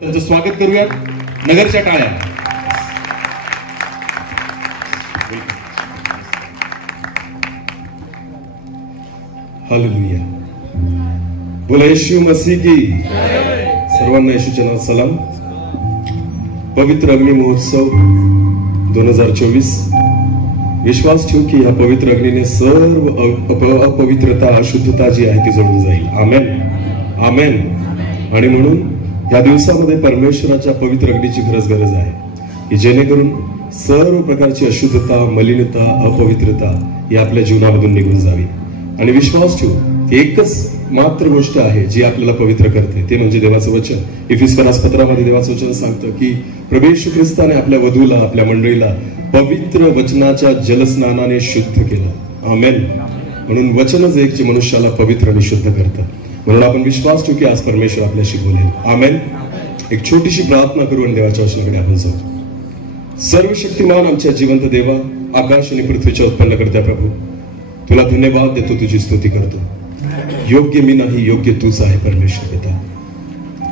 त्यांचं स्वागत करूया नगरच्या टाळ्या. हालेलुया. बोला येशू मसीह की. सर्वांना येशूच्या नावात सलाम. पवित्र अग्नि महोत्सव 2024. विश्वास ठेवू की या पवित्र अग्नीने सर्व अपवित्रता अशुद्धता जी आहे ती जळून जाईल. आमेन आमेन. आणि म्हणून या दिवसामध्ये परमेश्वराच्या पवित्र अग्नीची गरज आहे की जेणेकरून सर्व प्रकारची अशुद्धता, मलिनता, अपवित्रता ही आपल्या जीवनामधून निघून जावी. आणि विश्वास ठेवू की एकच मात्र गोष्ट आहे जी आपल्याला पवित्र करते, ते म्हणजे देवाचं वचन. इफिसियन्स पत्रामध्ये देवाचं वचन सांगतं की प्रभू येशू ख्रिस्ताने आपल्या वधूला, आपल्या मंडळीला पवित्र वचनाच्या जलस्नानाने शुद्ध केलं. आमेन. म्हणून वचनच एक जे मनुष्याला पवित्र आणि शुद्ध करतं. म्हणून आपण विश्वास ठेवू की आज परमेश्वर आपल्याशी बोलेल. आमेन. एक छोटीशी प्रार्थना करू आणि देवाच्या वचनाकडे आपण जाऊ. सर्व शक्तिमान आमच्या जिवंत देवा, आकाश आणि पृथ्वीच्या उत्पन्न करत्या प्रभू, तुला धन्यवाद देतो, तुझी स्तुती करतो. योग्य मी नाही, योग्य तूच आहे परमेश्वर पिता.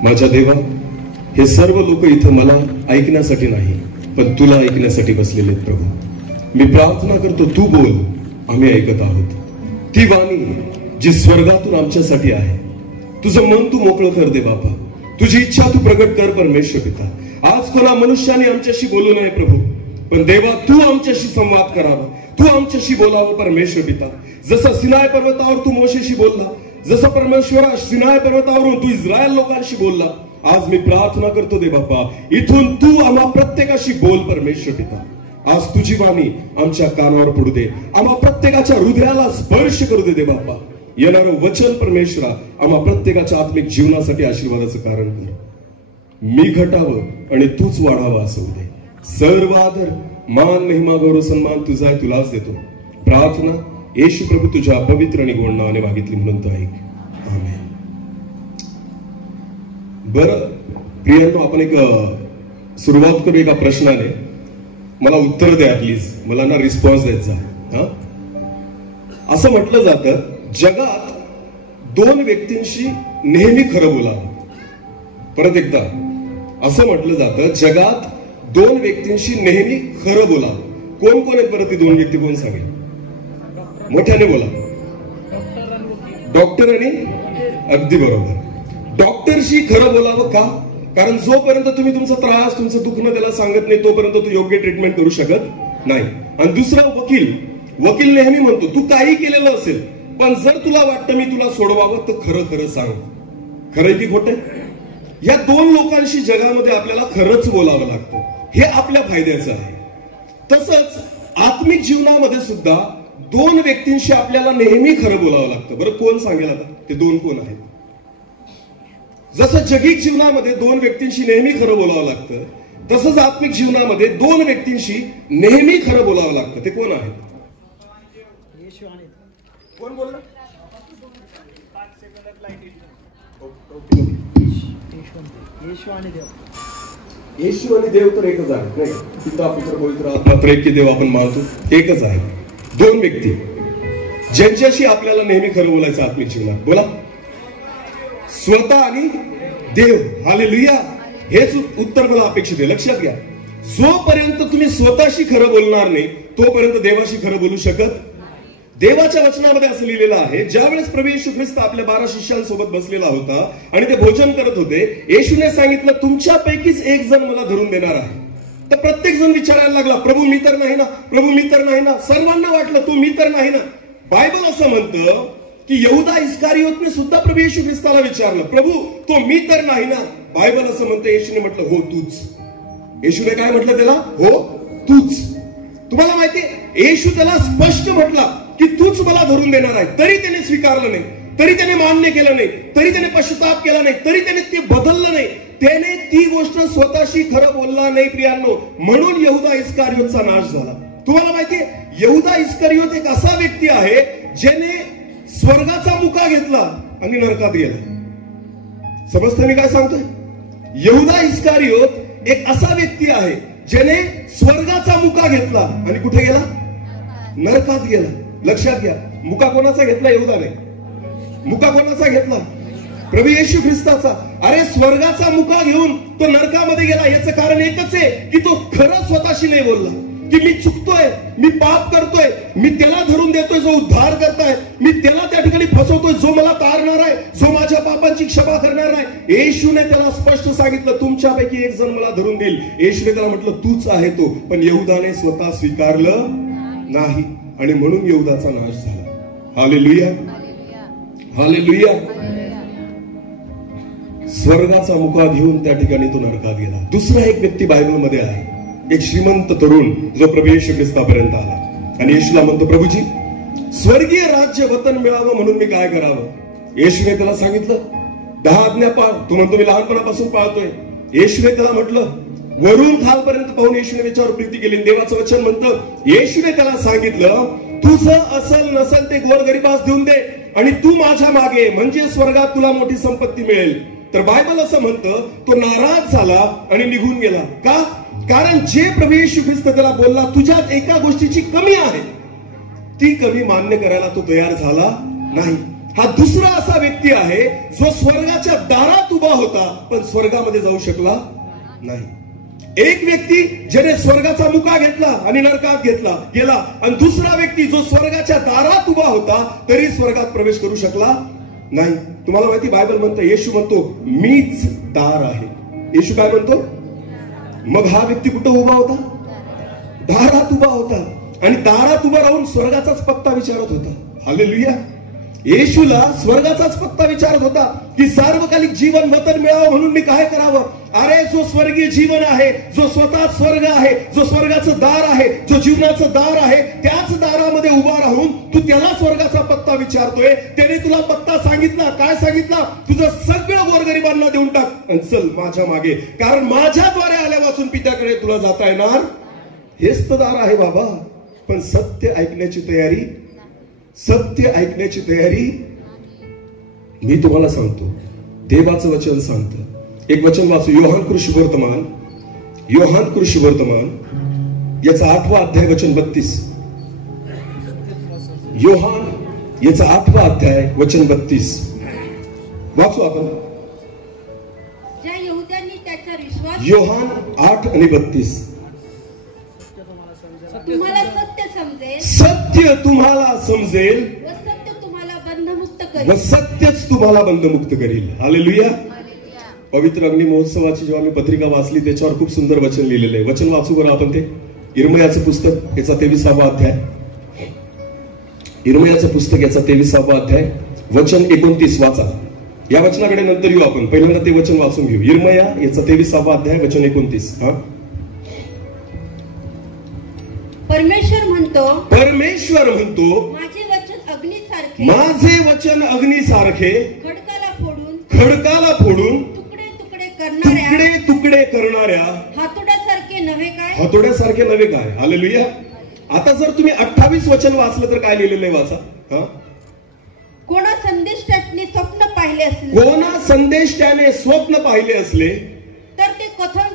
माझ्या देवा, हे सर्व लोक इथं मला ऐकण्यासाठी नाही पण तुला ऐकण्यासाठी बसलेले आहेत प्रभू. मी प्रार्थना करतो, तू बोल, आम्ही ऐकत आहोत. ती वाणी जी स्वर्गातून आमच्यासाठी आहे, तुझं मन तू मोकळं कर दे बापा. तुझी इच्छा तू प्रगट कर परमेश्वर पिता. आज कोणा मनुष्याने आमच्याशी बोलू नये प्रभू, पण देवा तू आमच्याशी संवाद करावा, तू आमच्याशी बोलावं परमेश्वर पिता. जसं सिनाय पर्वतावर तू मोशेशी बोलला, जसं परमेश्वरा सिनाय पर्वतावरून तू इस्रायल लोकांशी बोलला, आज मी प्रार्थना करतो दे बापा, इथून तू आम्हा प्रत्येकाशी बोल परमेश्वर पिता. आज तुझी वाणी आमच्या कानावर पडू दे, आम्हा प्रत्येकाच्या हृदयाला स्पर्श करू दे बापा. येणारं वचन परमेश्वरा आम्हा प्रत्येकाच्या आत्मिक जीवनासाठी आशीर्वादाचं कारण कर. मी घटावं आणि तूच वाढावं असं होऊ दे. सर्व आदर, मान, महिमा, गौरव, सन्मान तुझा आहे, तुलाच देतो. प्रार्थना येशू प्रभू तुझ्या पवित्र आणि गोड नावाने मागितली म्हणून तो ऐक. आमेन. बरं प्रियांनो, आपण एक सुरुवात करू एका प्रश्नाने. मला उत्तर द्या प्लीज, मला ना रिस्पॉन्स देत जा. हा, असं म्हटलं जातं जगात दोन व्यक्तींशी नेहमी खरं बोलावं. परत एकदा असं म्हटलं जातं जगात दोन व्यक्तींशी नेहमी खरं बोलावं. कोण कोण आहेत परत ती दोन व्यक्ती, कोण सांगेल? मोठ्याने बोला. डॉक्टर आणि अगदी बरोबर. डॉक्टरशी खरं बोलावं का? कारण जोपर्यंत तुम्ही तुमचा त्रास, तुमचं दुखणं त्याला सांगत नाही तोपर्यंत तो योग्य ट्रीटमेंट करू शकत नाही. आणि दुसरा वकील नेहमी म्हणतो तू काही केलेलं असेल पण जर तुला वाटतं मी तुला सोडवावं तर खरं खरं सांग. खरं की खोटं? या दोन लोकांशी जगामध्ये आपल्याला खरंच बोलावं लागतं. हे आपल्या फायद्याचं आहे. तसंच आत्मिक जीवनामध्ये सुद्धा दोन व्यक्तींशी आपल्याला नेहमी खरं बोलावं लागतं. बरं कोण सांगेल आता ते दोन कोण आहेत? जसं जगिक जीवनामध्ये दोन व्यक्तींशी नेहमी खरं बोलावं लागतं, तसंच आत्मिक जीवनामध्ये दोन व्यक्तींशी नेहमी खरं बोलावं लागतं. ते कोण आहेत? कोण बोलला? येशू आणि देव तर एकच आहे, नाही? पिता, पुत्र, पवित्र आत्मा त्रैक्य देव आपण मानतो, एकच आहे. दोन व्यक्ती ज्यांच्याशी आपल्याला नेहमी खरं बोलायचं आत्मिक जीवनात. बोला. स्वतः आणि देव. हालेलुया. हेच उत्तर मला अपेक्षित आहे. लक्षात घ्या, जोपर्यंत तुम्ही स्वतःशी खरं बोलणार नाही तोपर्यंत देवाशी खरं बोलू शकत. देवाच्या वचनामध्ये असं लिहिलेलं आहे, ज्यावेळेस प्रभू येशू ख्रिस्त आपल्या 12 शिष्यांसोबत बसलेला होता आणि ते भोजन करत होते, येशूने सांगितलं तुमच्यापैकीच एक जण मला धरून देणार आहे. तर प्रत्येक जण विचारायला लागला, प्रभू मी तर नाही ना, प्रभू मी तर नाही ना. सर्वांना वाटलं तू मी तर नाही ना. बायबल असं म्हणतं की यहुदा इस्कारियोतने सुद्धा प्रभू येशू ख्रिस्ताला विचारलं, प्रभू तो मी तर नाही ना. बायबल असं म्हणतं येशूने म्हटलं हो तूच. येशूने काय म्हटलं त्याला? हो तूच. तुम्हाला माहितीये येशू त्याला स्पष्ट म्हटला की तूच मला धरून देणार आहे. तरी त्याने स्वीकारलं नाही, तरी त्याने मान्य केलं नाही, तरी त्याने पश्चाताप केला नाही, तरी त्याने ते बदललं नाही. त्याने ती गोष्ट स्वतःशी खरं बोलला नाही प्रियांनो. म्हणून यहुदा इस्कारियोतचा नाश झाला. तुम्हाला माहितीये यहुदा इस्कारियोत एक असा व्यक्ती आहे ज्याने स्वर्गाचा मुका घेतला आणि नरकात गेला. समजतं मी काय सांगतोय? यहुदा इस्कारियोत एक असा व्यक्ती आहे ज्याने स्वर्गाचा मुका घेतला आणि कुठे गेला? नरकात गेला. लक्षात घ्या, मुका कोणाचा घेतला? यहुदाने. मुका कोणाचा घेतला? प्रभू येशू ख्रिस्ताचा. अरे स्वर्गाचा मुका घेऊन तो नरकामध्ये गेला याचं कारण एकच आहे की तो खरं स्वतःशी नाही बोलला की मी चुकतोय, मी पाप करतोय, मी त्याला धरून देतोय जो उद्धार करताय, मी त्याला त्या ठिकाणी फसवतोय जो मला तारणार आहे, जो माझ्या पापांची क्षमा करणार आहे. येशूने त्याला स्पष्ट सांगितलं तुमच्यापैकी एक जण मला धरून देईल. येशूने त्याला म्हटलं तूच आहे तो. पण यहुदाने स्वतः स्वीकारलं नाही आणि म्हणून यहुदाचा नाश झाला. Hallelujah, hallelujah. स्वर्गाचा मुका घेऊन त्या ठिकाणी तो नरकात गेला. दुसरा एक व्यक्ती बायबलमध्ये आहे, एक श्रीमंत तरुण जो प्रभू येशू ख्रिस्तापर्यंत आला आणि येशूला म्हणतो प्रभूजी स्वर्गीय राज्य वतन मिळावं म्हणून मी काय करावं. येशूने त्याला सांगितलं 10 आज्ञा पाळ. तो म्हणतो मी लहानपणापासून पाळतोय. येशूने त्याला म्हटलं वरून खालपर्यंत पाहून येशूने त्याच्यावर प्रीती केली. देवाचं वचन म्हणतं येशूने त्याला सांगितलं तुझं असल नसल ते गोरगरिबास देऊन दे आणि तू माझ्या मागे म्हणजे स्वर्गात तुला मोठी संपत्ती मिळेल. तर बायबल असं म्हणतं तो नाराज झाला आणि निघून गेला. का? कारण जे प्रभू येशू ख्रिस्त त्याला बोलला तुझ्यात एका गोष्टीची कमी आहे, ती कमी मान्य करायला तो तयार झाला नाही. हा दुसरा असा व्यक्ती आहे जो स्वर्गाच्या दारात उभा होता पण स्वर्गामध्ये जाऊ शकला नाही. एक व्यक्ती ज्याने स्वर्गाचा मुका घेतला आणि नरकात घेतला गेला आणि दुसरा व्यक्ती जो स्वर्गाच्या दारात उभा होता तरी स्वर्गात प्रवेश करू शकला नाही. तुम्हाला माहिती बायबल म्हणतं येशू म्हणतो मीच दार आहे. येशू काय म्हणतो? मग हा व्यक्ती कुठं उभा होता? दारात उभा होता आणि दारात उभा राहून स्वर्गाचाच पत्ता विचारत होता. हालेलुया. येशूला स्वर्गाचाच पत्ता विचारत होता की सार्वकालिक जीवन वतन मिळावं म्हणून मी काय करावं. अरे जो स्वर्गीय जीवन आहे, जो स्वतः स्वर्ग आहे, जो स्वर्गाचं दार आहे, जो जीवनाचं दार आहे, त्याच दारामध्ये उभा राहून तू त्याला स्वर्गाचा पत्ता विचारतोय. त्याने तुला पत्ता सांगितला. काय सांगितला? तुझं सगळं गोरगरिबांना देऊन टाक आणि चल माझ्या मागे, कारण माझ्याद्वारे आल्यापासून पित्याकडे तुला जाता येणार. हेच तर दार आहे बाबा. पण सत्य ऐकण्याची तयारी, सत्य ऐकण्याची तयारी. मी तुम्हाला सांगतो देवाचं वचन सांगतं. एक वचन वाचू. योहान कृष्णवर्तमान, योहान कृष्णवर्तमान याचा 8वा अध्याय वचन 32. योहान याचा 8वा अध्याय वचन 32 वाचू आपण. ज्या यहुद्यांनी त्याचा विश्वास. योहान 8 आणि 32. तुम्हाला सत्य समजेल, सत्य तुम्हाला समजेल व सत्य तुम्हाला बंधमुक्त करेल, व सत्यच तुम्हाला बंधमुक्त करेल. हालेलुया. पवित्र अग्नी महोत्सवाची जेव्हा मी पत्रिका वाचली त्याच्यावर खूप सुंदर वचन लिहिलेलं आहे. वचन वाचू बरं आपण ते. इर्मयाचं पुस्तक याचा 23वा अध्याय. इर्मयाचं पुस्तक याचा 23वा अध्याय वचन 29 वाचा. या वचनाकडे नंतर येऊ आपण. पहिल्यांदा ते वचन वाचून घेऊ. इर्मया याचा 23वा अध्याय वचन 29. परमेश्वर म्हणतो, परमेश्वर म्हणतो माझे वचन अग्नीसारखे, माझे वचन अग्नीसारखे, खडकाला फोडून, खडकाला फोडून तुकडे तुकडे करणाऱ्या, तुकडे तुकडे करणाऱ्या हातोड्यासारखे नव्हे काय. हातोड्यासारखे नव्हे काय. हालेलुया. आता जर तुम्ही 28 वचन वाचलं तर काय लिहिलेलं आहे वाचा. कोणा संदेष्टाने स्वप्न पाहिले असले, कोणा संदेष्टाने स्वप्न पाहिले असले तर ते कथन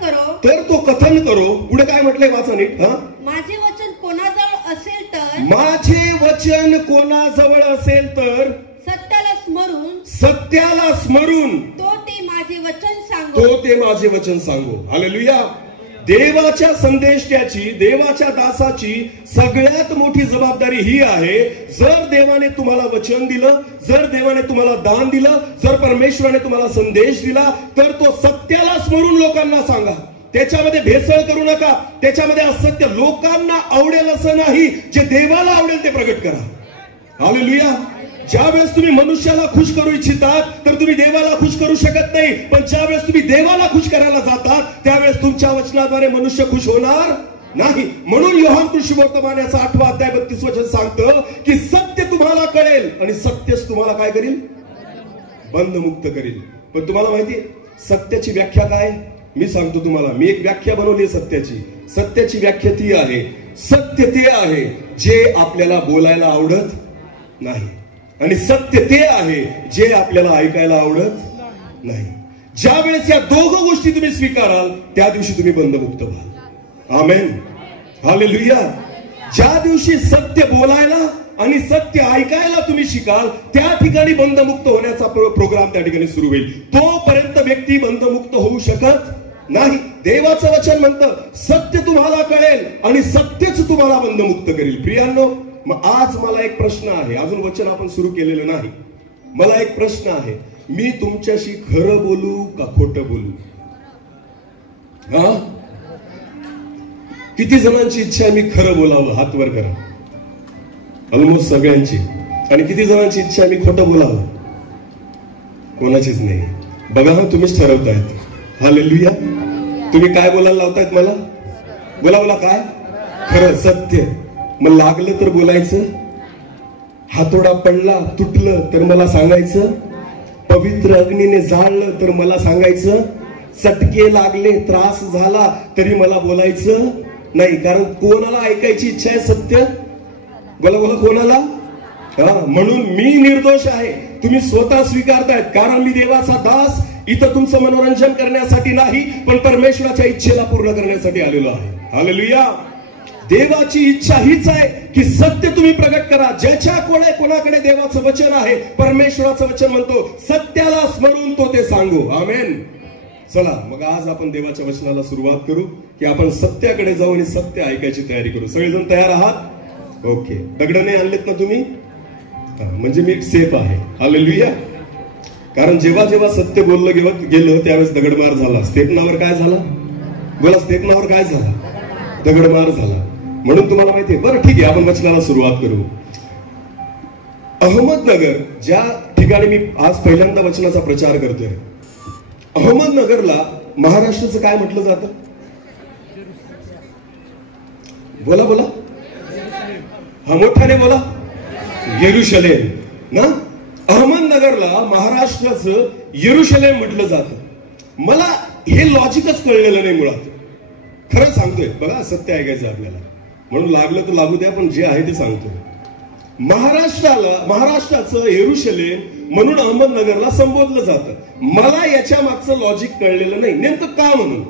करो, तर तो कथन करो. पुढे काय म्हटलंय वाचा नीट. माझे वचन कोणाजवळ असेल तर, माझे वचन कोणाजवळ असेल तर सत्याला स्मरून, सत्याला स्मरून तो ते माझे वचन सांगो, तो ते माझे वचन सांगो. हालेलुया. देवाच्या संदेष्टाची, देवाच्या दासाची सगळ्यात मोठी जबाबदारी ही आहे. जर देवाने तुम्हाला वचन दिलं, जर देवाने तुम्हाला दान दिलं, जर परमेश्वराने तुम्हाला संदेश दिला तर तो सत्याला स्मरून लोकांना सांगा. त्याच्यामध्ये भेसळ करू नका. त्याच्यामध्ये असत्य लोकांना आवडेल असं नाही, जे देवाला आवडेल ते प्रगट करा. हालेलुया. ज्या वेळेस तुम्ही मनुष्याला खुश करू इच्छितात तर तुम्ही देवाला खुश करू शकत नाही. पण ज्या वेळेस तुम्ही देवाला खुश करायला जातात त्यावेळेस तुमच्या वचनाद्वारे मनुष्य खुश होणार नाही. म्हणून योहान कृष्णवर्तमान याचा 8वा अध्याय 32 वचन सांगतं की सत्य तुम्हाला कळेल आणि सत्यच तुम्हाला काय करेल? बंधमुक्त करेल. पण तुम्हाला माहितीये सत्याची व्याख्या काय? मी सांगतो तुम्हाला. मी एक व्याख्या बनवली सत्याची. सत्याची व्याख्या ती आहे, सत्य ते आहे जे आपल्याला बोलायला आवडत नाही आणि सत्य ते आहे जे आपल्याला ऐकायला आवडत नाही. ज्या वेळेस या दोघं गोष्टी तुम्ही स्वीकाराल त्या दिवशी तुम्ही बंधमुक्त व्हाल. आमेन. हालेलुया. ज्या दिवशी सत्य सत्य बोलायला आणि सत्य ऐकायला तुम्ही शिकाल, त्या ठिकाणी बंधमुक्त होण्याचा प्रोग्राम त्या ठिकाणी सुरू होईल. तोपर्यंत व्यक्ती बंधमुक्त होऊ शकत नाही. देवाचं वचन म्हणतं सत्य तुम्हाला कळेल आणि सत्यच तुम्हाला बंधमुक्त करेल. प्रियांनो, मग आज मला एक प्रश्न आहे. अजून वचन आपण सुरू केलेलं नाही. मला एक प्रश्न आहे, मी तुमच्याशी खरं बोलू का खोटं बोलू? हा, किती जणांची इच्छा आहे मी खरं बोलावं? हात वर करा. ऑलमोस्ट सगळ्यांची. आणि किती जणांची इच्छा आहे मी खोटं बोलावं? कोणाचीच नाही. बघा हा, तुम्हीच ठरवतायत. हालेलुया. तुम्ही काय बोलायला लावतायत मला? बोला बोला. काय? खरं, सत्य. मग लागलं तर बोलायचं, हातोडा पडला तुटलं तर मला सांगायचं, पवित्र अग्नीने जाळलं तर मला सांगायचं, चटके लागले त्रास झाला तरी मला बोलायचं नाही. कारण कोणाला ऐकायची इच्छा आहे? सत्य. बोला बोला. कोणाला? म्हणून मी निर्दोष आहे. तुम्ही स्वतः स्वीकारतायत. कारण मी देवाचा दास इथं तुमचं मनोरंजन करण्यासाठी नाही, पण परमेश्वराच्या इच्छेला पूर्ण करण्यासाठी आलेलो आहे. हालेलुया. देवाची इच्छा हीच आहे की सत्य तुम्ही प्रगट करा. ज्याच्या कोणाकडे देवाचं वचन आहे, परमेश्वराचं वचन म्हणतो सत्याला स्मरून तो ते सांगू. आमेन. चला मग आज आपण देवाच्या वचनाला सुरुवात करू की आपण सत्याकडे जाऊ आणि सत्य ऐकायची तयारी करू. सगळेजण तयार आहात? ओके. दगड नाही आणलेत ना तुम्ही? म्हणजे मी सेफ आहे. हालेलुया. कारण जेव्हा जेव्हा सत्य बोललं गेलं त्यावेळेस दगडमार झाला. स्टेपनावर काय झाला? बोला. स्टेपनावर काय झाला? दगडमार झाला. म्हणून तुम्हाला माहितीये. बरं ठीक आहे, आपण वचनाला सुरुवात करू. अहमदनगर, ज्या ठिकाणी मी आज पहिल्यांदा वचनाचा प्रचार करतोय, अहमदनगरला महाराष्ट्राचं काय म्हटलं जातं? बोला बोला. हा, मोठ्याने बोला. येरुशलेम ना. अहमदनगरला महाराष्ट्राचं येरुशलेम म्हटलं जातं. मला हे लॉजिकच कळलेलं नाही मुळात. खरं सांगतोय. बघा, सत्य ऐकायचं आपल्याला, म्हणून लागलं तर लागू द्या, पण जे आहे ते सांगतोय. महाराष्ट्राचं येरुशलेम म्हणून अहमदनगरला संबोधलं जातं. मला याच्या मागचं लॉजिक कळलेलं नाही. नेमकं का म्हणून?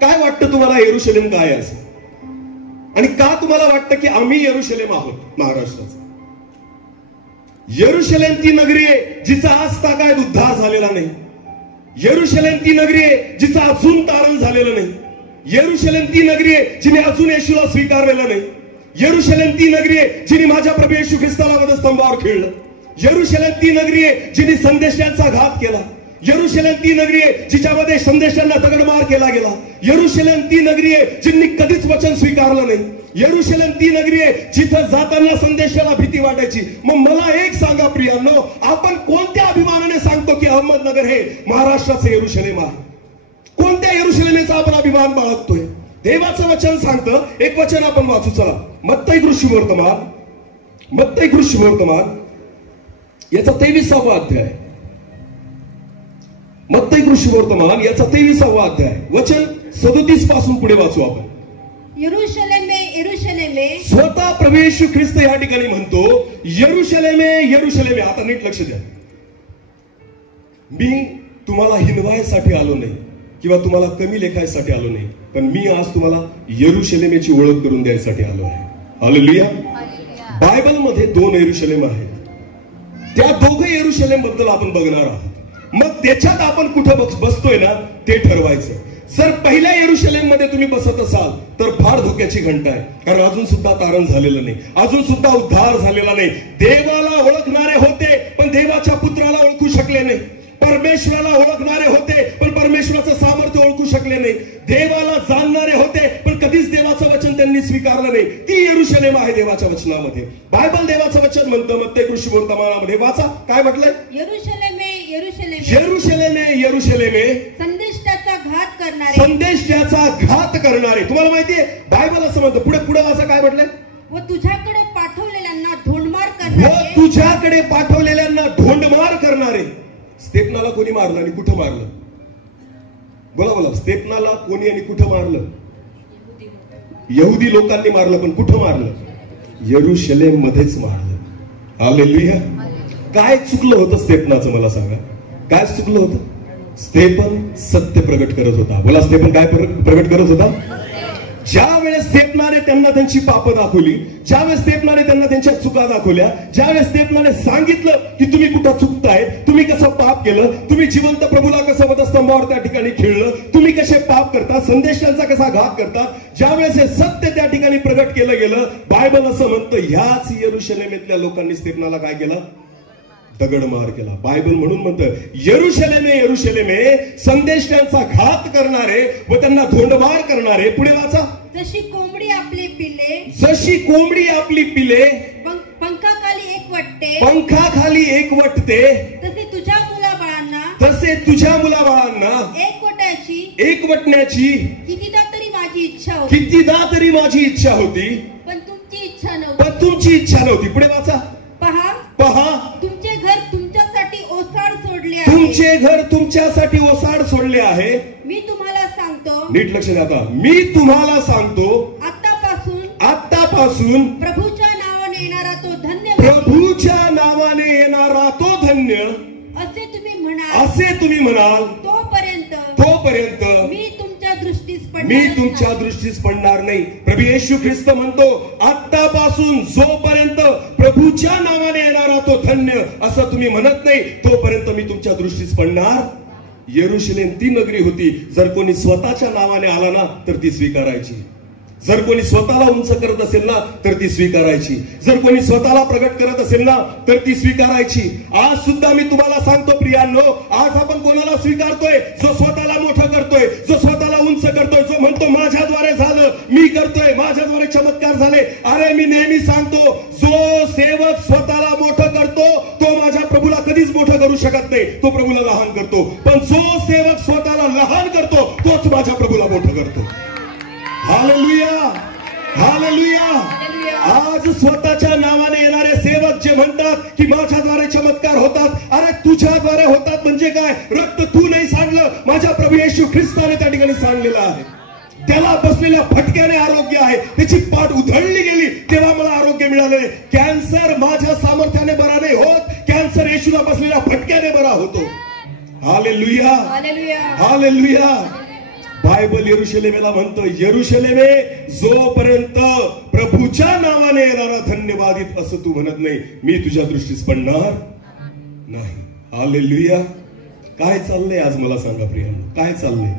काय वाटतं तुम्हाला येरुशलेम काय आहे असं? आणि का तुम्हाला वाटतं की आम्ही येरुशलेम आहोत महाराष्ट्राचं? येरुशलेम ती नगरी आहे जिचा आज तागायत उद्धार झालेला नाही. येरुशलेम ती नगरी आहे जिचं अजून तारण झालेलं नाही. येरुशलेम ती नगरी आहे जिने अजून येशूला स्वीकारलेलं नाही. येरुशलेम ती नगरी आहे जिने माझ्या प्रभू येशू ख्रिस्ताला वधस्तंभावर खेळलं. येरुशलेम ती नगरी आहे जिने संदेशांचा घात केला. येरुशलेम ती नगरी आहे जिच्यामध्ये संदेशांना दगडमार केला गेला. येरुशलेम ती नगरी आहे जिने कधीच वचन स्वीकारलं नाही. येरुशलेम ती नगरी आहे जिथं जाताना संदेशाला भीती वाटायची. मग मला एक सांगा प्रियांनो, आपण कोणत्या अभिमानाने सांगतो की अहमदनगर हे महाराष्ट्राचं येरुशलेम आहे? कोणत्या येरुशलेमेचा आपण अभिमान बाळगतोय? देवाचं वचन सांगतं. एक वचन आपण वाचू. चला, मत्ती कृष्णवर्तमान याचा 23वा अध्याय. मत्ती कृष्णवर्तमान याचा 23वा अध्याय, वचन 37 पासून पुढे वाचू आपण. यरूशलेमे यरूशलेमे. स्वतः प्रभू येशू ख्रिस्त या ठिकाणी म्हणतो यरूशलेमे यरूशलेमे. आता नीट लक्ष द्या. मी तुम्हाला हिनवायसाठी आलो नाही किंवा तुम्हाला कमी लेखायसाठी आलो नाही, पण मी आज तुम्हाला यरूशलेमेची ओळख करून द्यायसाठी आलो आहे. हालेलुया. बायबल मध्ये 2 यरूशलेम आहेत. त्या दोघे यरूशलेम बद्दल आपण बघणार आहोत. मग त्याच्यात आपण कुठं बसतोय ना ते ठरवायचं. जर पहिल्या येरुशलेम मध्ये तुम्ही बसत असाल तर फार धोक्याची घंटा आहे. कारण अजून सुद्धा तारण झालेलं नाही, अजून सुद्धा उद्धार झालेला नाही. देवाला ओळखणारे होते पण देवाच्या पुत्राला ओळखू शकले नाही. परमेश्वराला ओळखणारे होते पण परमेश्वराचं सामर्थ्य ओळखू शकले नाही. देवाला जाणणारे होते पण कधीच देवाचं वचन त्यांनी स्वीकारलं नाही. ती येरुशलेम आहे देवाच्या वचनामध्ये. बायबल देवाचं वचन म्हणतं मत्ती कृष्णवर्तमानामध्ये. वाचा काय म्हटलंय? यरूशलेमे यरूशलेमे यरूशलेमे यरूशलेमे. संदेशाचा घात करणारे. संदेशाचा घात करणारे. तुम्हाला माहितीये बायबल असं म्हणतं. पुढे पुढे वाचा काय म्हटलंय? व तुझ्याकडे पाठवलेल्यांना ढोंडमार करणारे. तुझ्याकडे पाठवलेल्यांना ढोंडमार करणारे. स्तेफनाला कोणी मारलं आणि कुठं मारलं? बोला बोला. स्तेफनाला कोणी आणि कुठं मारलं? यहुदी लोकांनी मारलं, पण कुठं मारलं? यरूशलेम मध्येच मारलं. हालेलुया. काय चुकलं होतं स्तेफनाचं मला सांगा? काय चुकलं होतं? स्तेफन सत्य प्रगट करत होता. बोला, स्तेफन काय प्रगट करत होता? ज्या वेळेस ज्यावेळेस स्तेफनाने त्यांना त्यांची पापं दाखवली, ज्यावेळेस स्तेफनाने त्यांना त्यांच्या चुका दाखवल्या, ज्यावेळेस स्तेफनाने सांगितलं की तुम्ही कुठं चुकताय, तुम्ही कसं पाप केलं, तुम्ही जिवंत प्रभूला कसं वधस्तंभावर त्या ठिकाणी खेळलं, तुम्ही कसे पाप करता, संदेशांचा कसा घात करता, ज्यावेळेस हे सत्य त्या ठिकाणी प्रगट केलं गेलं, बायबल असं म्हणतं ह्याच यरुशलेमेतल्या लोकांनी स्तेफनाला काय केलं? दगडमार केला. बायबल म्हणून म्हणतं यरुशलेमे यरुशलेमे, संदेशांचा घात करणारे व त्यांना धोंडमार करणारे. पुढे वाचा. जशी कोंबडी आपली पिले, जशी कोंबडी आपली पिले पंखाखाली एकवटते, पंखाखाली एकवटते, तसे तुझ्या मुलाबाळांना, तसे तुझ्या मुलाबाळांना एकवटण्याची कितीदा तरी माझी इच्छा होती, कितीदा तरी माझी इच्छा होती, पण तुमची इच्छा नव्हती, पण तुमची इच्छा नव्हती. पुढे वाचा. पहा पहा, तुमचे घर तुमच्यासाठी ओसाड सोडले आहे, तुमचे घर तुमच्यासाठी ओसाड सोडले आहे. मी तुम्हाला सांगतो, नीट लक्ष द्या आता, मी तुम्हाला सांगतो आतापासून प्रभूच्या नावाने येणारा तो धन्य, प्रभूच्या नावाने येणारा तो धन्य असे तुम्ही म्हणाल, तोपर्यंत मी तुमच्या दृष्टीस पडणार नाही. प्रभू येशू ख्रिस्त म्हणतो आतापासून जोपर्यंत प्रभूच्या नावाने येणारा तो धन्य असं तुम्ही म्हणत नाही, तोपर्यंत मी तुमच्या दृष्टीस पडणार. यरुशलेम ती नगरी होती, जर कोणी स्वतःच्या नावाने आला ना तर ती स्वीकारायची, जर कोणी स्वतःला उंच करत असेल ना तर ती स्वीकारायची, जर कोणी स्वतःला प्रगट करत असेल ना तर ती स्वीकारायची. आज सुद्धा मी तुम्हाला सांगतो प्रियांनो, आज आपण कोणाला स्वीकारतोय? जो स्वतःला मोठं करतोय, जो स्वतःला उंच करतोय, जो म्हणतो माझ्याद्वारे झालं, मी करतोय, माझ्याद्वारे चमत्कार झाले. अरे मी नेहमी सांगतो, जो सेवक स्वतःला मोठं करतो तो माझ्या प्रभूला कधीच मोठं करू शकत नाही, तो प्रभूला लहान करतो. पण जो सेवक स्वतःला लहान करतो तोच माझ्या प्रभूला मोठं करतो. Hallelujah, hallelujah. आज स्वतःच्या नावाने येणारे सेवक जे म्हणतात की माझ्याद्वारे चमत्कार होतात, अरे तुझ्याद्वारे होतात म्हणजे काय? रक्त तू नाही सांडलं, माझ्या प्रभू येशू ख्रिस्ताने त्या ठिकाणी सांडलेलं आहे. त्याला बसलेल्या फटक्याने आरोग्य आहे, त्याची पाठ उधळली गेली तेव्हा मला आरोग्य मिळाले. कॅन्सर माझ्या सामर्थ्याने बरा नाही होत, कॅन्सर येशूला बसलेल्या फटक्याने बरा होतो. Hallelujah, hallelujah. बायबल यरुशलेमेला म्हणतो, यरुशलेमे जोपर्यंत प्रभूच्या नावाने येणारा धन्यवादित असं तू म्हणत नाही, मी तुझ्या दृष्टीस पडणार नाही. हालेलुया. काय चाललंय आज मला सांगा प्रियांनो, काय चाललंय?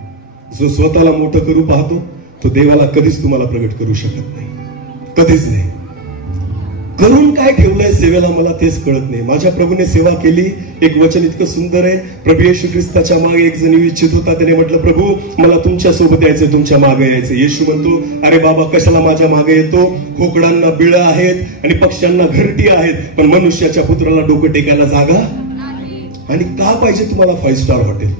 जो स्वतःला मोठं करू पाहतो तो देवाला कधीच तुम्हाला प्रगट करू शकत नाही, कधीच नाही. करून काय ठेवलंय सेवेला मला तेच कळत नाही. माझ्या प्रभूने सेवा केली. एक वचन इतकं सुंदर आहे, प्रभू येशू ख्रिस्ताच्या मागे एक जण इच्छित होता, त्याने म्हटलं प्रभू मला तुमच्या सोबत यायचंय, तुमच्या मागे यायचं. येशू म्हणतो अरे बाबा कशाला माझ्या मागे येतो? खोकडांना बिळं आहेत आणि पक्ष्यांना घरटी आहेत, पण मनुष्याच्या पुत्राला डोकं टेकायला जागा. आणि का पाहिजे तुम्हाला 5 स्टार हॉटेल?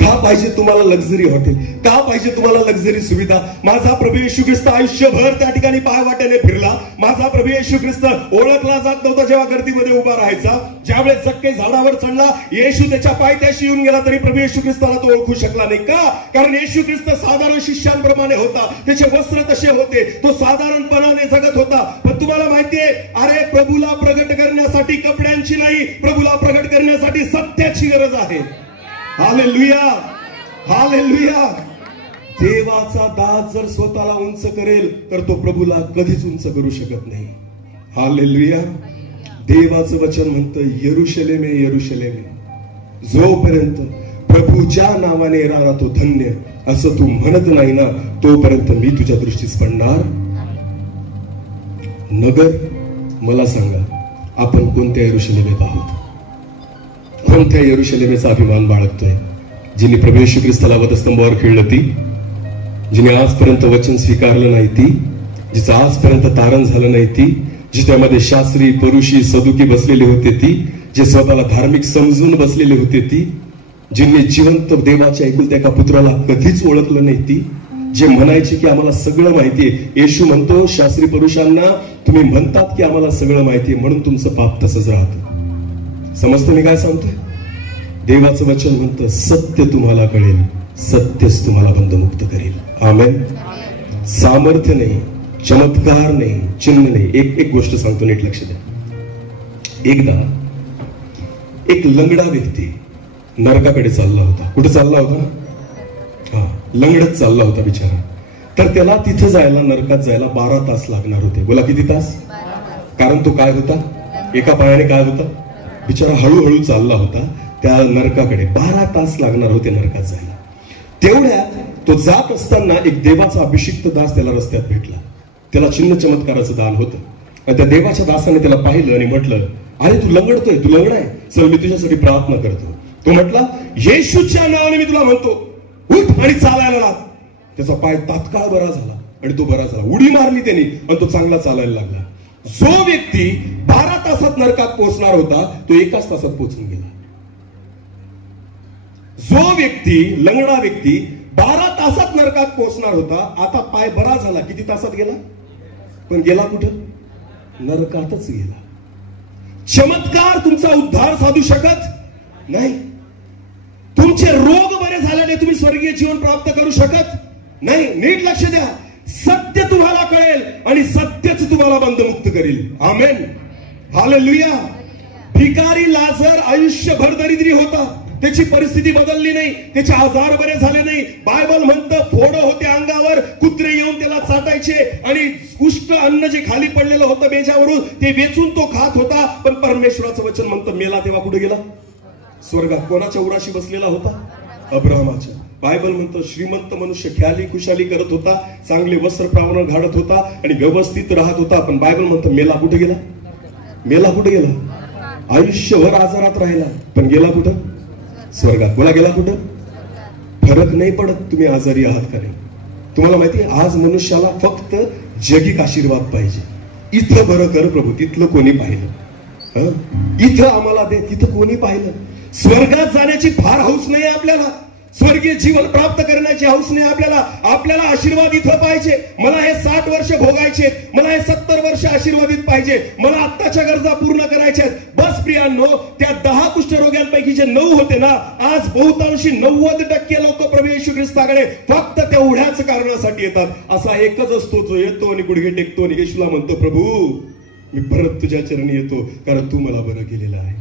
का पाहिजे तुम्हाला लक्झरी हॉटेल? का पाहिजे तुम्हाला लक्झरी सुविधा? माझा प्रभू येशू ख्रिस्त आयुष्यभर त्या ठिकाणी पाय वाट्याने फिरला. माझा प्रभू येशू ख्रिस्त ओळखला जात नव्हता जेव्हा गर्दीमध्ये उभा राहायचा. ज्यावेळेस जक्के झाडावर चढला, येशू त्याच्या पायथ्याशी येऊन गेला तरी प्रभू येशू ख्रिस्ताला तो ओळखू शकला नाही. का? कारण येशू ख्रिस्त साधारण शिष्यांप्रमाणे होता, त्याचे वस्त्र तसे होते, तो साधारणपणाने जगत होता. पण तुम्हाला माहितीये, अरे प्रभूला प्रगट करण्यासाठी कपड्यांची नाही, प्रभूला प्रगट करण्यासाठी सत्याची गरज आहे. Hallelujah, hallelujah. देवाचा दास जर स्वतःला उंच करेल तर तो प्रभूला कधीच उंच करू शकत नाही. हालेलुया. देवाचं वचन म्हणतं यरुशलेमे यरुशलेमे, जोपर्यंत प्रभूच्या नावाने येणारा तो धन्य असं तू म्हणत नाही ना, तोपर्यंत मी तुझ्या दृष्टीस पडणार. नगर, मला सांगा आपण कोणत्या यरुशलेमेत आहोत? कोणत्या यरुशलेमेचा अभिमान बाळगतोय? जिने प्रभू येशू ख्रिस्ताला वधस्तंभावर खेळलं ती, जिने आजपर्यंत वचन स्वीकारलं नाही ती, जिचं आजपर्यंत तारण झालं नाही ती, जिच्यामध्ये शास्त्री परुषी सदुकी बसलेले होते ती, जे स्वतःला धार्मिक समजून बसलेले होते ती, जिने जिवंत देवाच्या एकुलत्या एका पुत्राला कधीच ओळखलं नाही ती, जे म्हणायचे की आम्हाला सगळं माहितीये. येशू म्हणतो शास्त्री पुरुषांना, तुम्ही म्हणतात की आम्हाला सगळं माहितीये म्हणून तुमचं पाप तसंच राहतं. समजतं मी काय सांगतोय? देवाचं वचन म्हणतं सत्य तुम्हाला कळेल, सत्यच तुम्हाला बंधमुक्त करेल. आमेन. सामर्थ्य नाही, चमत्कार नाही, चिन्ह नाही. एक गोष्ट सांगतो, नीट लक्ष द्या. एकदा एक लंगडा व्यक्ती नरकाकडे चालला होता. कुठे चालला होता? लंगडत चालला होता बिचारा. तर त्याला तिथं जायला, नरकात जायला 12 तास लागणार होते. बोला किती तास? कारण तो काय होता? एका पायाने काय होता? बिचारा हळूहळू चालला होता त्या नरकाकडे. 12 तास लागणार होते नरकात जायला. तेवढ्यात तो जात असताना एक देवाचा अभिषिक्त दास त्याला रस्त्यात भेटला. त्याला चिन्ह चमत्काराचं दान होतं. आणि त्या देवाच्या दासाने त्याला पाहिलं आणि म्हटलं, अरे तू लंगडतोय, तू लंगडा आहे, चल मी तुझ्यासाठी प्रार्थना करतो. तो म्हटला, येशूच्या नावाने मी तुला म्हणतो, उठ आणि चालायला लाग. त्याचा पाय तात्काळ बरा झाला आणि तो बरा झाला. उडी मारली त्यांनी आणि तो चांगला चालायला लागला. जो व्यक्ती 12 तासात नरकात पोहोचणार होता तो 1 तासात पोहोचून गेला. जो व्यक्ती, लंगडा व्यक्ती 12 तासात नरकात पोहोचणार होता, आता पाय बरा झाला. किती तासात गेला? पण गेला कुठं? नरकातच गेला. चमत्कार तुमचा उद्धार साधू शकत नाही. तुमचे रोग बरे झाल्याने तुम्ही स्वर्गीय जीवन प्राप्त करू शकत नाही. नीट लक्ष द्या. सत्य तुम्हाला कळेल आणि सत्यच तुम्हाला बंधमुक्त करेल. आमेन, हालेलुया. भिकारी लाजर आयुष्यभर दरिद्री होता, त्याची परिस्थिती बदलली नाही, त्याचे आजार बरे झाले नाही. बायबल म्हणतं फोडं होते अंगावर, कुत्रे येऊन त्याला चाटायचे आणि कुष्ठ अन्न जे खाली पडलेलं होतं बेजावरून ते वेचून तो खात होता. पण परमेश्वराचं वचन म्हणतं मेला तेव्हा कुठे गेला? स्वर्गात. कोणाच्या उराशी बसलेला होता? अब्राहमाच्या. बायबल म्हणतं श्रीमंत मनुष्य ख्याली खुशाली करत होता, चांगले वस्त्र प्रावरण घालत होता आणि व्यवस्थित राहत होता. पण बायबल म्हणतं मेला कुठे गेला? मेला कुठे गेला? आयुष्यभर आजारात राहिला पण गेला कुठं? स्वर्गात. बोला गेला कुठं? फरक नाही पडत तुम्ही आजारी आहात का नाही. तुम्हाला माहिती आहे आज मनुष्याला फक्त जगिक आशीर्वाद पाहिजे. इथं बरं कर प्रभू, तिथलं कोणी पाहिलं? इथं आम्हाला दे, तिथं कोणी पाहिलं? स्वर्गात जाण्याची फार हौस नाही आपल्याला, स्वर्गीय जीवन प्राप्त करण्याची हौस नाही आपल्याला. आपल्याला आशीर्वाद इथं पाहिजे. मला हे 60 वर्ष भोगायचे, मला हे 70 वर्ष आशीर्वादित पाहिजे, मला आत्ताच्या गरजा पूर्ण करायच्या आहेत. बस प्रियांनो, त्या 10 कुष्ठरोग्यांपैकी जे 9 होते ना, आज बहुतांशी 90% लोक प्रभू येशू ख्रिस्ताकडे फक्त तेवढ्याच कारणासाठी येतात. असा एकच असतो जो येतो आणि गुडघे टेकतो आणि येशूला म्हणतो, प्रभू मी परत तुझ्या चरणी येतो कारण तू मला बरं केलेलं आहे.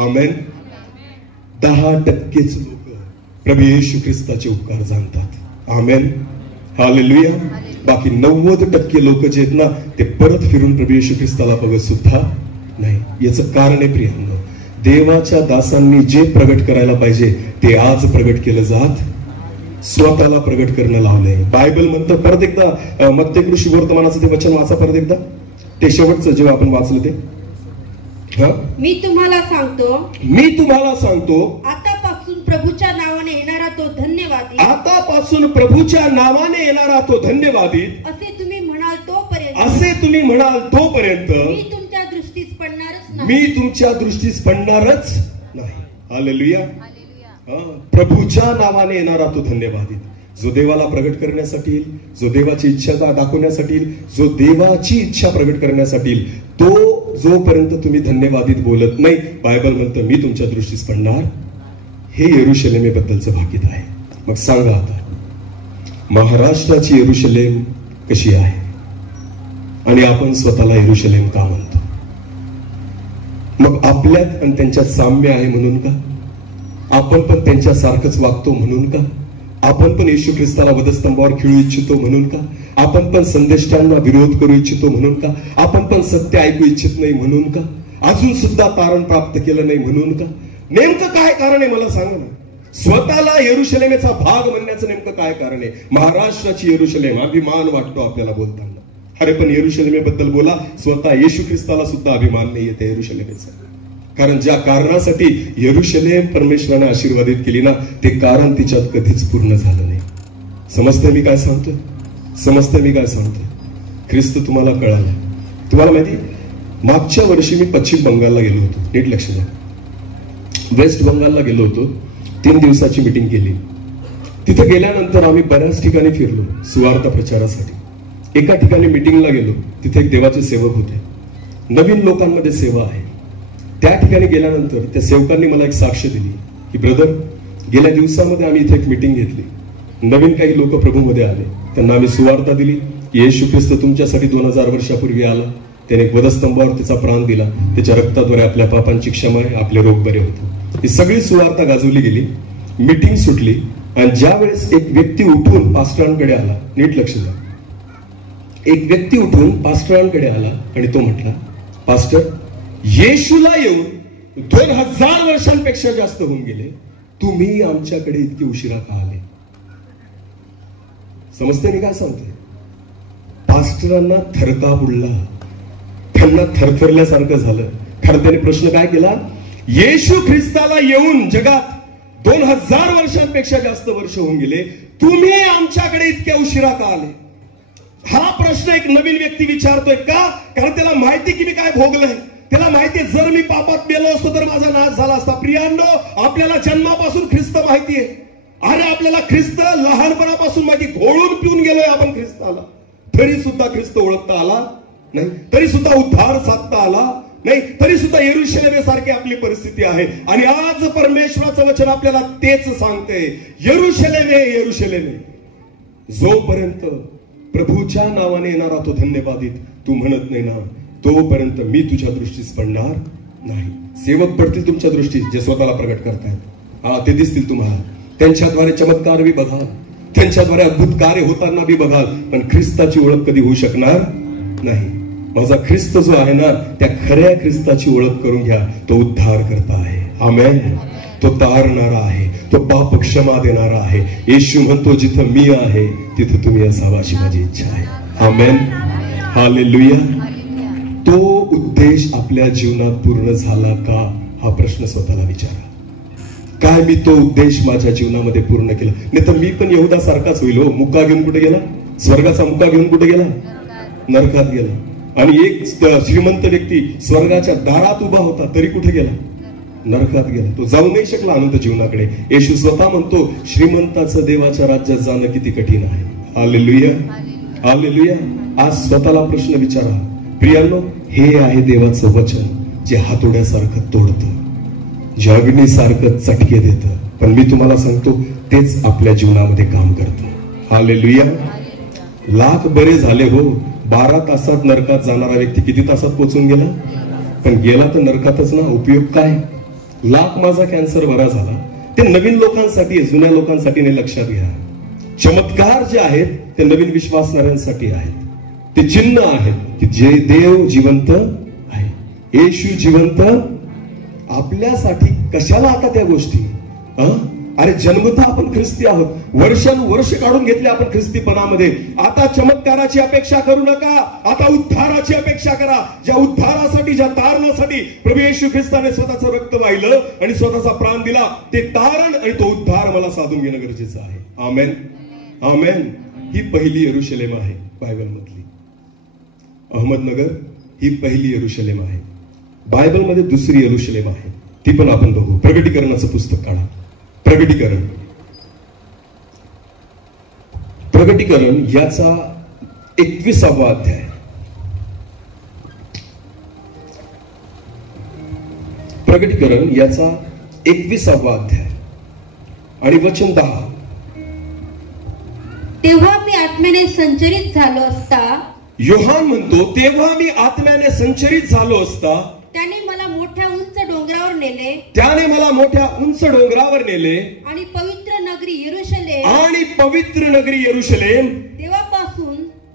आमेन. 10%च लोक प्रभू येशू ख्रिस्ताचे उपकार जाणतात. आमेन, हालेलुया. बाकी 90% लोक जे आहेत ना ते परत फिरून प्रभू येशू ख्रिस्ताला बघत सुद्धा नाही. याचं कारण आहे प्रियांनो, देवाच्या दासांनी जे प्रगट करायला पाहिजे ते आज प्रगट केलं जात, स्वतःला प्रगट करणं लावलंय. बायबल म्हणतं, परत एकदा मत्ते कृषी वर्तमानाचं ते वचन वाचा परत एकदा, ते शेवटचं जेव्हा आपण वाचलं ते. मी तुम्हाला सांगतो आतापासून प्रभूच्या नावाने येणारा तो धन्यवादी, आतापासून प्रभूच्या नावाने येणारा तो धन्यवादित असे तुम्ही म्हणाल तोपर्यंत मी तुमच्या दृष्टीस पडणारच नाही. हालेलुया. प्रभूच्या नावाने येणारा तो धन्यवादित, जो देवाला प्रगट करण्यासाठी येईल, जो देवाची इच्छा दाखवण्यासाठी येईल, जो देवाची इच्छा प्रगट करण्यासाठी येईल, तो जोपर्यंत तुम्ही धन्यवादित बोलत नाही, बायबल म्हणतं मी तुमच्या दृष्टीस पडणार. हे यरुशलेमेबद्दलचं भाकीत आहे. मग सांगा आता, महाराष्ट्राची यरुशलेम कशी आहे आणि आपण स्वतःला यरुशलेम का म्हणतो? मग आपल्यात आणि त्यांच्यात साम्य आहे म्हणून का? आपण पण त्यांच्यासारखंच वागतो म्हणून का? आपण पण येशू ख्रिस्ताला वधस्तंभावर खिळू इच्छितो म्हणून का? आपण पण संदेष्टांना विरोध करू इच्छितो म्हणून का? आपण पण सत्य ऐकू इच्छित नाही म्हणून का? अजून सुद्धा तारण प्राप्त केलं नाही म्हणून का? नेमकं काय कारण आहे मला सांगा ना. स्वतःला यरुशलेमेचा भाग म्हणण्याचं नेमकं काय कारण आहे? महाराष्ट्राची यरुशलेम अभिमान वाटतो आपल्याला बोलताना. अरे पण यरुशलेमेबद्दल बोला, स्वतः येशू ख्रिस्ताला सुद्धा अभिमान नाही येते यरुशलेमेचा. कारण ज्या कारणासाठी यरुशलेम परमेश्वराने आशीर्वादित केली ना, ते कारण तिच्यात कधीच पूर्ण झालं नाही. समजतंय मी काय सांगतोय? ख्रिस्त तुम्हाला कळाला. तुम्हाला माहिती, मागच्या वर्षी मी पश्चिम बंगालला गेलो होतो. नीट लक्ष द्या. वेस्ट बंगालला गेलो होतो. 3 दिवसाची मीटिंग केली. तिथे गेल्यानंतर आम्ही बऱ्याच ठिकाणी फिरलो सुवार्ता प्रचारासाठी. एका ठिकाणी मीटिंगला गेलो, तिथे एक देवाचे सेवक होते. नवीन लोकांमध्ये सेवा आहे. त्या ठिकाणी गेल्यानंतर त्या सेवकांनी मला एक साक्ष दिली की ब्रदर, गेल्या दिवसामध्ये आम्ही इथे एक मीटिंग घेतली. नवीन काही लोक प्रभूमध्ये आले, त्यांना आम्ही सुवार्ता दिली. येशू ख्रिस्त तुमच्यासाठी 2000 वर्षापूर्वी आला, त्याने वधस्तंभावर त्याचा प्राण दिला, त्याच्या रक्ताद्वारे आपल्या पापांची क्षमा आहे, आपले रोग बरे होते. ही सगळी सुवार्ता गाजवली गेली. मीटिंग सुटली आणि ज्या वेळेस एक व्यक्ती उठून पास्टरांकडे आला, नीट लक्ष द्या, एक व्यक्ती उठून पास्टरांकडे आला आणि तो म्हटला, पास्टर, येशूला येऊन 2000 वर्षांपेक्षा जास्त होऊन गेले, तुम्ही आमच्याकडे इतके उशिरा का आले? समजते मी काय सांगतोय? पास्टरांना थरकाप उडला, त्यांना थरथरल्यासारखं झालं. कारण त्याने प्रश्न काय केला? येशू ख्रिस्ताला येऊन जगात 2000 वर्षांपेक्षा जास्त वर्ष होऊन गेले, तुम्ही आमच्याकडे इतक्या उशिरा का आले? हा प्रश्न एक नवीन व्यक्ती विचारतोय. का? कारण त्याला माहिती की मी काय भोगलंय. त्याला माहितीये जर मी पापात मेलो असतो तर माझा नाश झाला असता. प्रियांनो, आपल्याला जन्मापासून ख्रिस्त माहितीये. अरे आपल्याला ख्रिस्त लहानपणापासून माहिती, घोळून पिऊन गेलोय आपण ख्रिस्ताला, तरी सुद्धा ख्रिस्त ओळखता आला नाही, तरी सुद्धा उद्धार साधता आला नाही, तरी सुद्धा यरुशलेमेसारखी आपली परिस्थिती आहे. आणि आज परमेश्वराचं वचन आपल्याला तेच सांगते, यरुशलेमे यरुशलेमे, जोपर्यंत प्रभूच्या नावाने येणारा तो धन्यवादित तू म्हणत नाही ना, तोपर्यंत मी तुझ्या दृष्टीस पडणार नाही. सेवक पडतील तुमच्या दृष्टीस जे स्वतःला प्रगट करतायत, हा ते दिसतील तुम्हाला. त्यांच्याद्वारे चमत्कार बी बघाल, त्यांच्याद्वारे अद्भुत कार्य होताना बी बघाल, पण ख्रिस्ताची ओळख कधी होऊ शकणार नाही. माझा ख्रिस्त जो आहे ना, त्या खऱ्या ख्रिस्ताची ओळख करून घ्या. तो उद्धार करता आहे, आमेन. तो तारणारा आहे, तो पाप क्षमा देणारा आहे. येशू म्हणतो जिथं मी आहे तिथं तुम्ही असावा अशी माझी इच्छा आहे, आमेन. हालेलुया. तो उद्देश आपल्या जीवनात पूर्ण झाला का हा प्रश्न स्वतःला विचारा. काय मी तो उद्देश माझ्या जीवनामध्ये पूर्ण केला? नाही तर मी पण यहुदा सारखाच होईल. मुक्का घेऊन कुठे गेला? स्वर्गाचा मुक्का घेऊन कुठे गेला? नरकात गेला. आणि एक श्रीमंत व्यक्ती स्वर्गाच्या दारात उभा होता, तरी कुठे गेला? नरकात गेला. तो जाऊ नाही शकला अनंत जीवनाकडे. येशू स्वतः म्हणतो, श्रीमंताचं देवाच्या राज्यात जाणं किती कठीण आहे. Hallelujah, hallelujah. आज स्वतःला प्रश्न विचारा. प्रियांनो, हे आहे देवाचं वचन जे हातोड्यासारखं तोडतं, जे अग्नीसारखं चटके देतं, पण मी तुम्हाला सांगतो तेच आपल्या जीवनामध्ये काम करतं. हालेलुया. लाख बरे झाले हो, 12 तासात नरकात जाणारा व्यक्ती किती तासात पोहोचून गेला? पण गेला तर नरकातच ना. उपयोग काय? लाख माझा कॅन्सर बरा झाला, ते नवीन लोकांसाठी, जुन्या लोकांसाठी नाही. लक्षात घ्या, चमत्कार जे आहेत ते नवीन विश्वासणाऱ्यांसाठी आहेत. ते चिन्ह आहेत की जे देव जिवंत आहे, येशू जिवंत. आपल्यासाठी कशाला आता त्या गोष्टी? अरे जन्मतः आपण ख्रिस्ती आहोत, वर्षानुवर्ष काढून घेतले आपण ख्रिस्तीपणामध्ये. आता चमत्काराची अपेक्षा करू नका, आता उद्धाराची अपेक्षा करा. ज्या उद्धारासाठी, ज्या तारणासाठी प्रभू येशू ख्रिस्ताने स्वतःचं रक्त वाहिलं आणि स्वतःचा प्राण दिला, ते तारण आणि तो उद्धार मला साधून घेणं गरजेचं आहे. आमेन, आमेन. ही पहिली यरुशलेम आहे बायबल मधली. अहमदनगर ही पहिली यरुशलेम आहे. बायबल मध्ये दुसरी यरुशलेम आहे, ती पण आपण बघू. प्रगटीकरणाचं पुस्तक काढा. प्रगटीकरण, प्रगटीकरण याचा 21वा अध्याय. प्रगटीकरण याचा 21वा अध्याय आणि वचन 10. तेव्हा मी आत्म्याने संचरित झालो असता, योहान म्हणतो, तेव्हा मी आत्म्याने संचरित झालो असता त्याने मला मोठ्या उंच डोंगरावर नेले, त्याने मला मोठ्या उंच डोंगरावर नेले आणि पवित्र नगरी यरुशलेम, आणि पवित्र नगरी यरुशलेम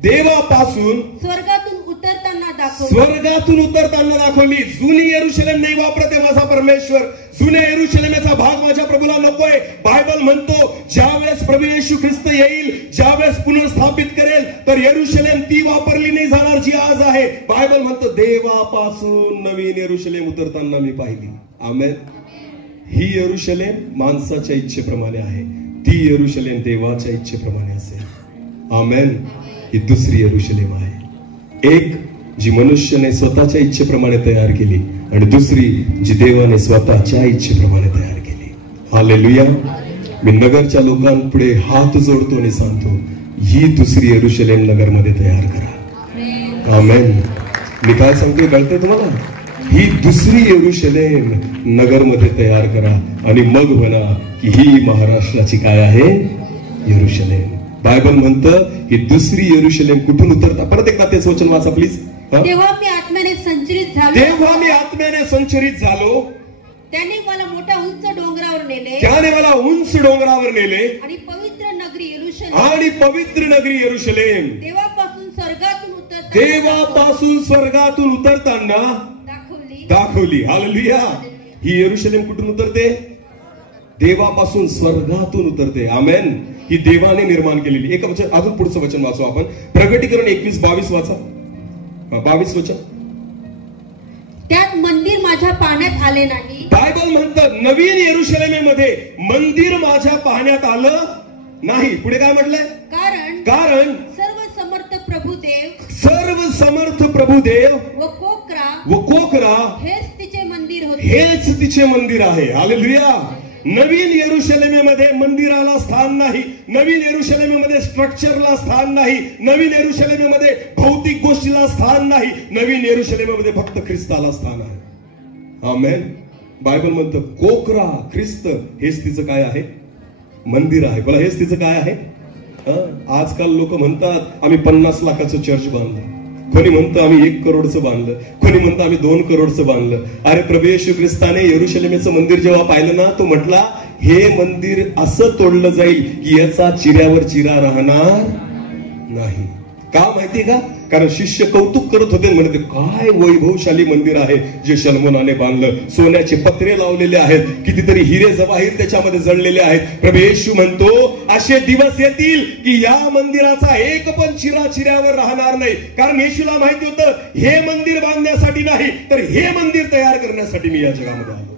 देवापासून स्वर्गातून उतरताना दाखवली. स्वर्गातून उतरताना दाखवली. जुनी यरुशलेम नाही वापरते माझा परमेश्वर. जुन्या यरुशलेमेचा भाग माझ्या प्रभूला नकोय. बायबल म्हणतो ज्या वेळेस प्रभू येशू ख्रिस्त येईल, ज्या वेळेस पुनर्स्थापित करेल, तर यरुशलेम ती वापरली नाही जाणार जी आज आहे. बायबल म्हणतो देवापासून नवीन यरुशलेम उतरताना मी पाहिली. आमेन. ही यरुशलेम माणसाच्या इच्छेप्रमाणे आहे, ती यरुशलेम देवाच्या इच्छेप्रमाणे असेल. आमेन. ही दुसरी यरुशलेम आहे. एक जी मनुष्याने स्वतःच्या इच्छेप्रमाणे तयार केली आणि दुसरी जी देवाने स्वतःच्या इच्छेप्रमाणे तयार केली. हालेलुया. मी नगरच्या लोकांपुढे हात जोडतो आणि सांगतो, ही दुसरी यरुशलेम नगरमध्ये तयार करा. आमेन. मी काय सांगतोय कळतंय तुम्हाला? ही दुसरी यरुशलेम नगरमध्ये तयार करा आणि मग म्हणा की ही महाराष्ट्राची काय आहे? यरुशलेम. बायबल म्हणतं ही दुसरी यरुशलेम कुठून उतरता? परत एकदा तेच वचन वाचा प्लीज. तेव्हा मी आत्म्याने संचरित झालो, तेव्हा मी आत्म्याने संचरित झालो त्याने मला मोठ्या उंच डोंगरावर नेले त्याने मला उंच डोंगरावर नेले आणि पवित्र नगरी येरुशलेम आणि पवित्र नगरी येरुशलेम देवापासून स्वर्गातून देवापासून स्वर्गातून उतरताना दाखवली. हालेलुया. ही येरुशलेम कुठून उतरते? देवापासून स्वर्गातून उतरते. आमेन. ही देवाने निर्माण केलेली. एक वचन अजून पुढचं वचन वाचू आपण. प्रकटीकरण 21:22 वाचा. 22 वचन. त्यात मंदिर माझ्या पाहण्यात आले नाही. बायबल म्हणतं नवीन येरुशलेमेमध्ये मंदिर माझ्या पाहण्यात आलं नाही. पुढे काय म्हटलंय? कारण सर्व समर्थ प्रभुदेव व कोकरा हेच तिचे मंदिर आहे. हालेलुया. नवीन येरुशलेमेमध्ये मंदिराला स्थान नाही. नवीन येरुशलेमेमध्ये स्ट्रक्चरला स्थान नाही. नवीन येरुशलेमेमध्ये भौतिक गोष्टीला स्थान नाही. नवीन येरुशलेमेमध्ये फक्त ख्रिस्ताला स्थान आहे. आमेन. बायबल म्हणतं कोकरा ख्रिस्त हेच तिचं काय आहे? मंदिर आहे. बोला हेच तिचं काय आहे? आजकाल लोक म्हणतात आम्ही 50 लाखाचं चर्च बांधलं. कोणी म्हणतं आम्ही 1 करोडचं बांधलं. कोणी म्हणतं आम्ही 2 करोडचं बांधलं. अरे प्रभू येशू ख्रिस्ताने येरुशलेमेचं मंदिर जेव्हा पाहिलं ना, तो म्हटला हे मंदिर असं तोडलं जाईल की याचा चिऱ्यावर चिरा राहणार नाही. का माहिती का? कारण शिष्य कौतुक करत होते, म्हणते काय वैभवशाली मंदिर आहे जे शलोमोनाने बांधलं. सोन्याचे पत्रे लावलेले आहेत, कितीतरी हिरे जवाहीर त्याच्यामध्ये जळलेले आहेत. प्रभू येशू म्हणतो असे दिवस येतील की या मंदिराचा एक पण चिरा चिऱ्यावर राहणार नाही. कारण येशूला माहिती होतं हे मंदिर बांधण्यासाठी नाही, तर हे मंदिर तयार करण्यासाठी मी या जगामध्ये आलो.